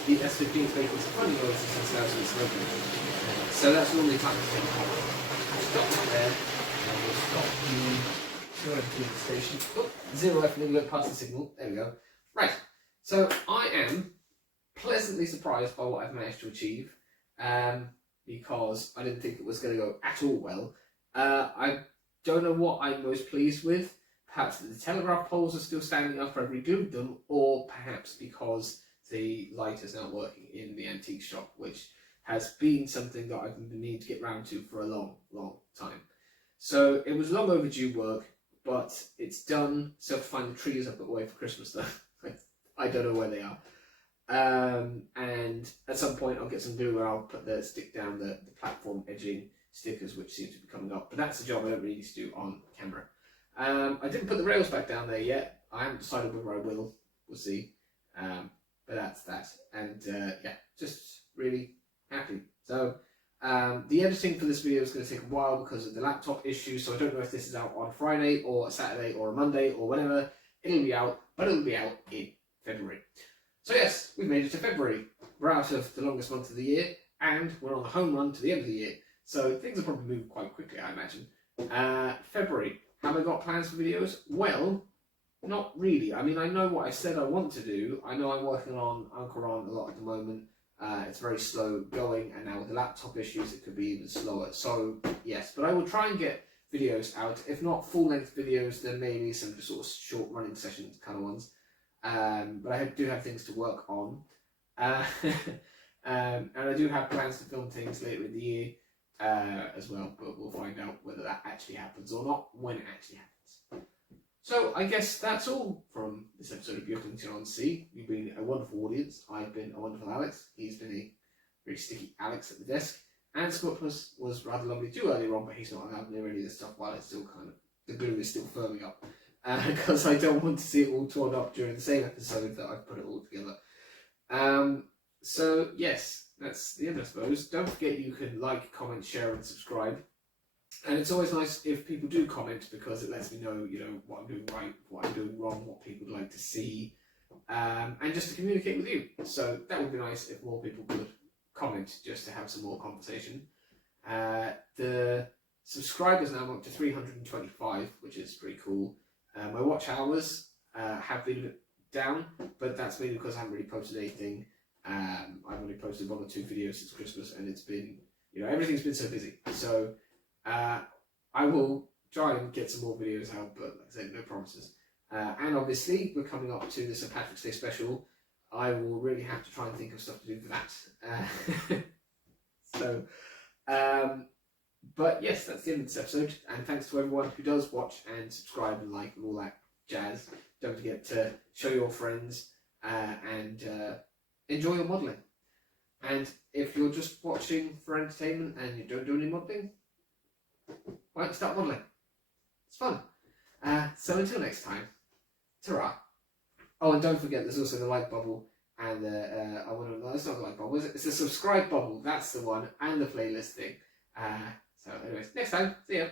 the S15 is making some funny noises and sounds when it's smoking. So that's normally time to take off. Stop it there. And we'll stop the 200 station. Oh, 0F, and then we go past the signal. There we go. Right. So I am pleasantly surprised by what I've managed to achieve, because I didn't think it was going to go at all well. I don't know what I'm most pleased with. Perhaps that the telegraph poles are still standing up for every glued them, or perhaps because the light is now working in the antique shop, which has been something that I've been needing to get round to for a long, long time. So it was long overdue work, but it's done. So to find the trees up away for Christmas though. I don't know where they are. And at some point I'll get some glue where I'll stick down the platform edging stickers, which seem to be coming up. But that's a job I don't really need to do on camera. I didn't put the rails back down there yet. I haven't decided whether I will. We'll see. But that's that. And yeah, just really happy. So the editing for this video is going to take a while because of the laptop issue. So I don't know if this is out on Friday or a Saturday or a Monday or whenever. It'll be out, but it'll be out in February. So yes, we've made it to February. We're out of the longest month of the year, and we're on the home run to the end of the year. So things will probably move quite quickly, I imagine. February. Have I got plans for videos? Well, not really. I mean, I know what I said I want to do. I know I'm working on Uncle Ron a lot at the moment. It's very slow going, and now with the laptop issues, it could be even slower. So yes, but I will try and get videos out. If not full-length videos, then maybe some just sort of short running sessions kind of ones. But I do have things to work on. And I do have plans to film things later in the year as well, but we'll find out whether that actually happens or not when it actually happens. So I guess that's all from this episode of Beaglington-On-Sea. You've been a wonderful audience. I've been a wonderful Alex. He's been a very sticky Alex at the desk. And Scott was rather lovely too earlier on, but he's not allowed near any of this stuff while it's still kind of, the glue is still firming up. Because I don't want to see it all torn up during the same episode that I've put it all together. So yes, that's the end, I suppose. Don't forget you can like, comment, share and subscribe. And it's always nice if people do comment, because it lets me know, you know, what I'm doing right, what I'm doing wrong, what people would like to see, and just to communicate with you. So that would be nice if more people could comment, just to have some more conversation. The subscribers now up to 325, which is pretty cool. My watch hours have been a bit down, but that's mainly because I haven't really posted anything. I've only posted 1 or 2 videos since Christmas, and it's been, you know, everything's been so busy. So I will try and get some more videos out, but like I said, no promises. And obviously, we're coming up to the St. Patrick's Day special. I will really have to try and think of stuff to do for that. So, but yes, that's the end of this episode. And thanks to everyone who does watch and subscribe and like and all that jazz. Don't forget to show your friends and enjoy your modelling. And if you're just watching for entertainment and you don't do any modelling, why don't you start modelling? It's fun. So until next time, ta-ra. Oh, and don't forget, there's also the like bubble and the, no, it's not the like bubble, is it? It's the subscribe bubble, that's the one, and the playlist thing. So anyways, next time, see ya.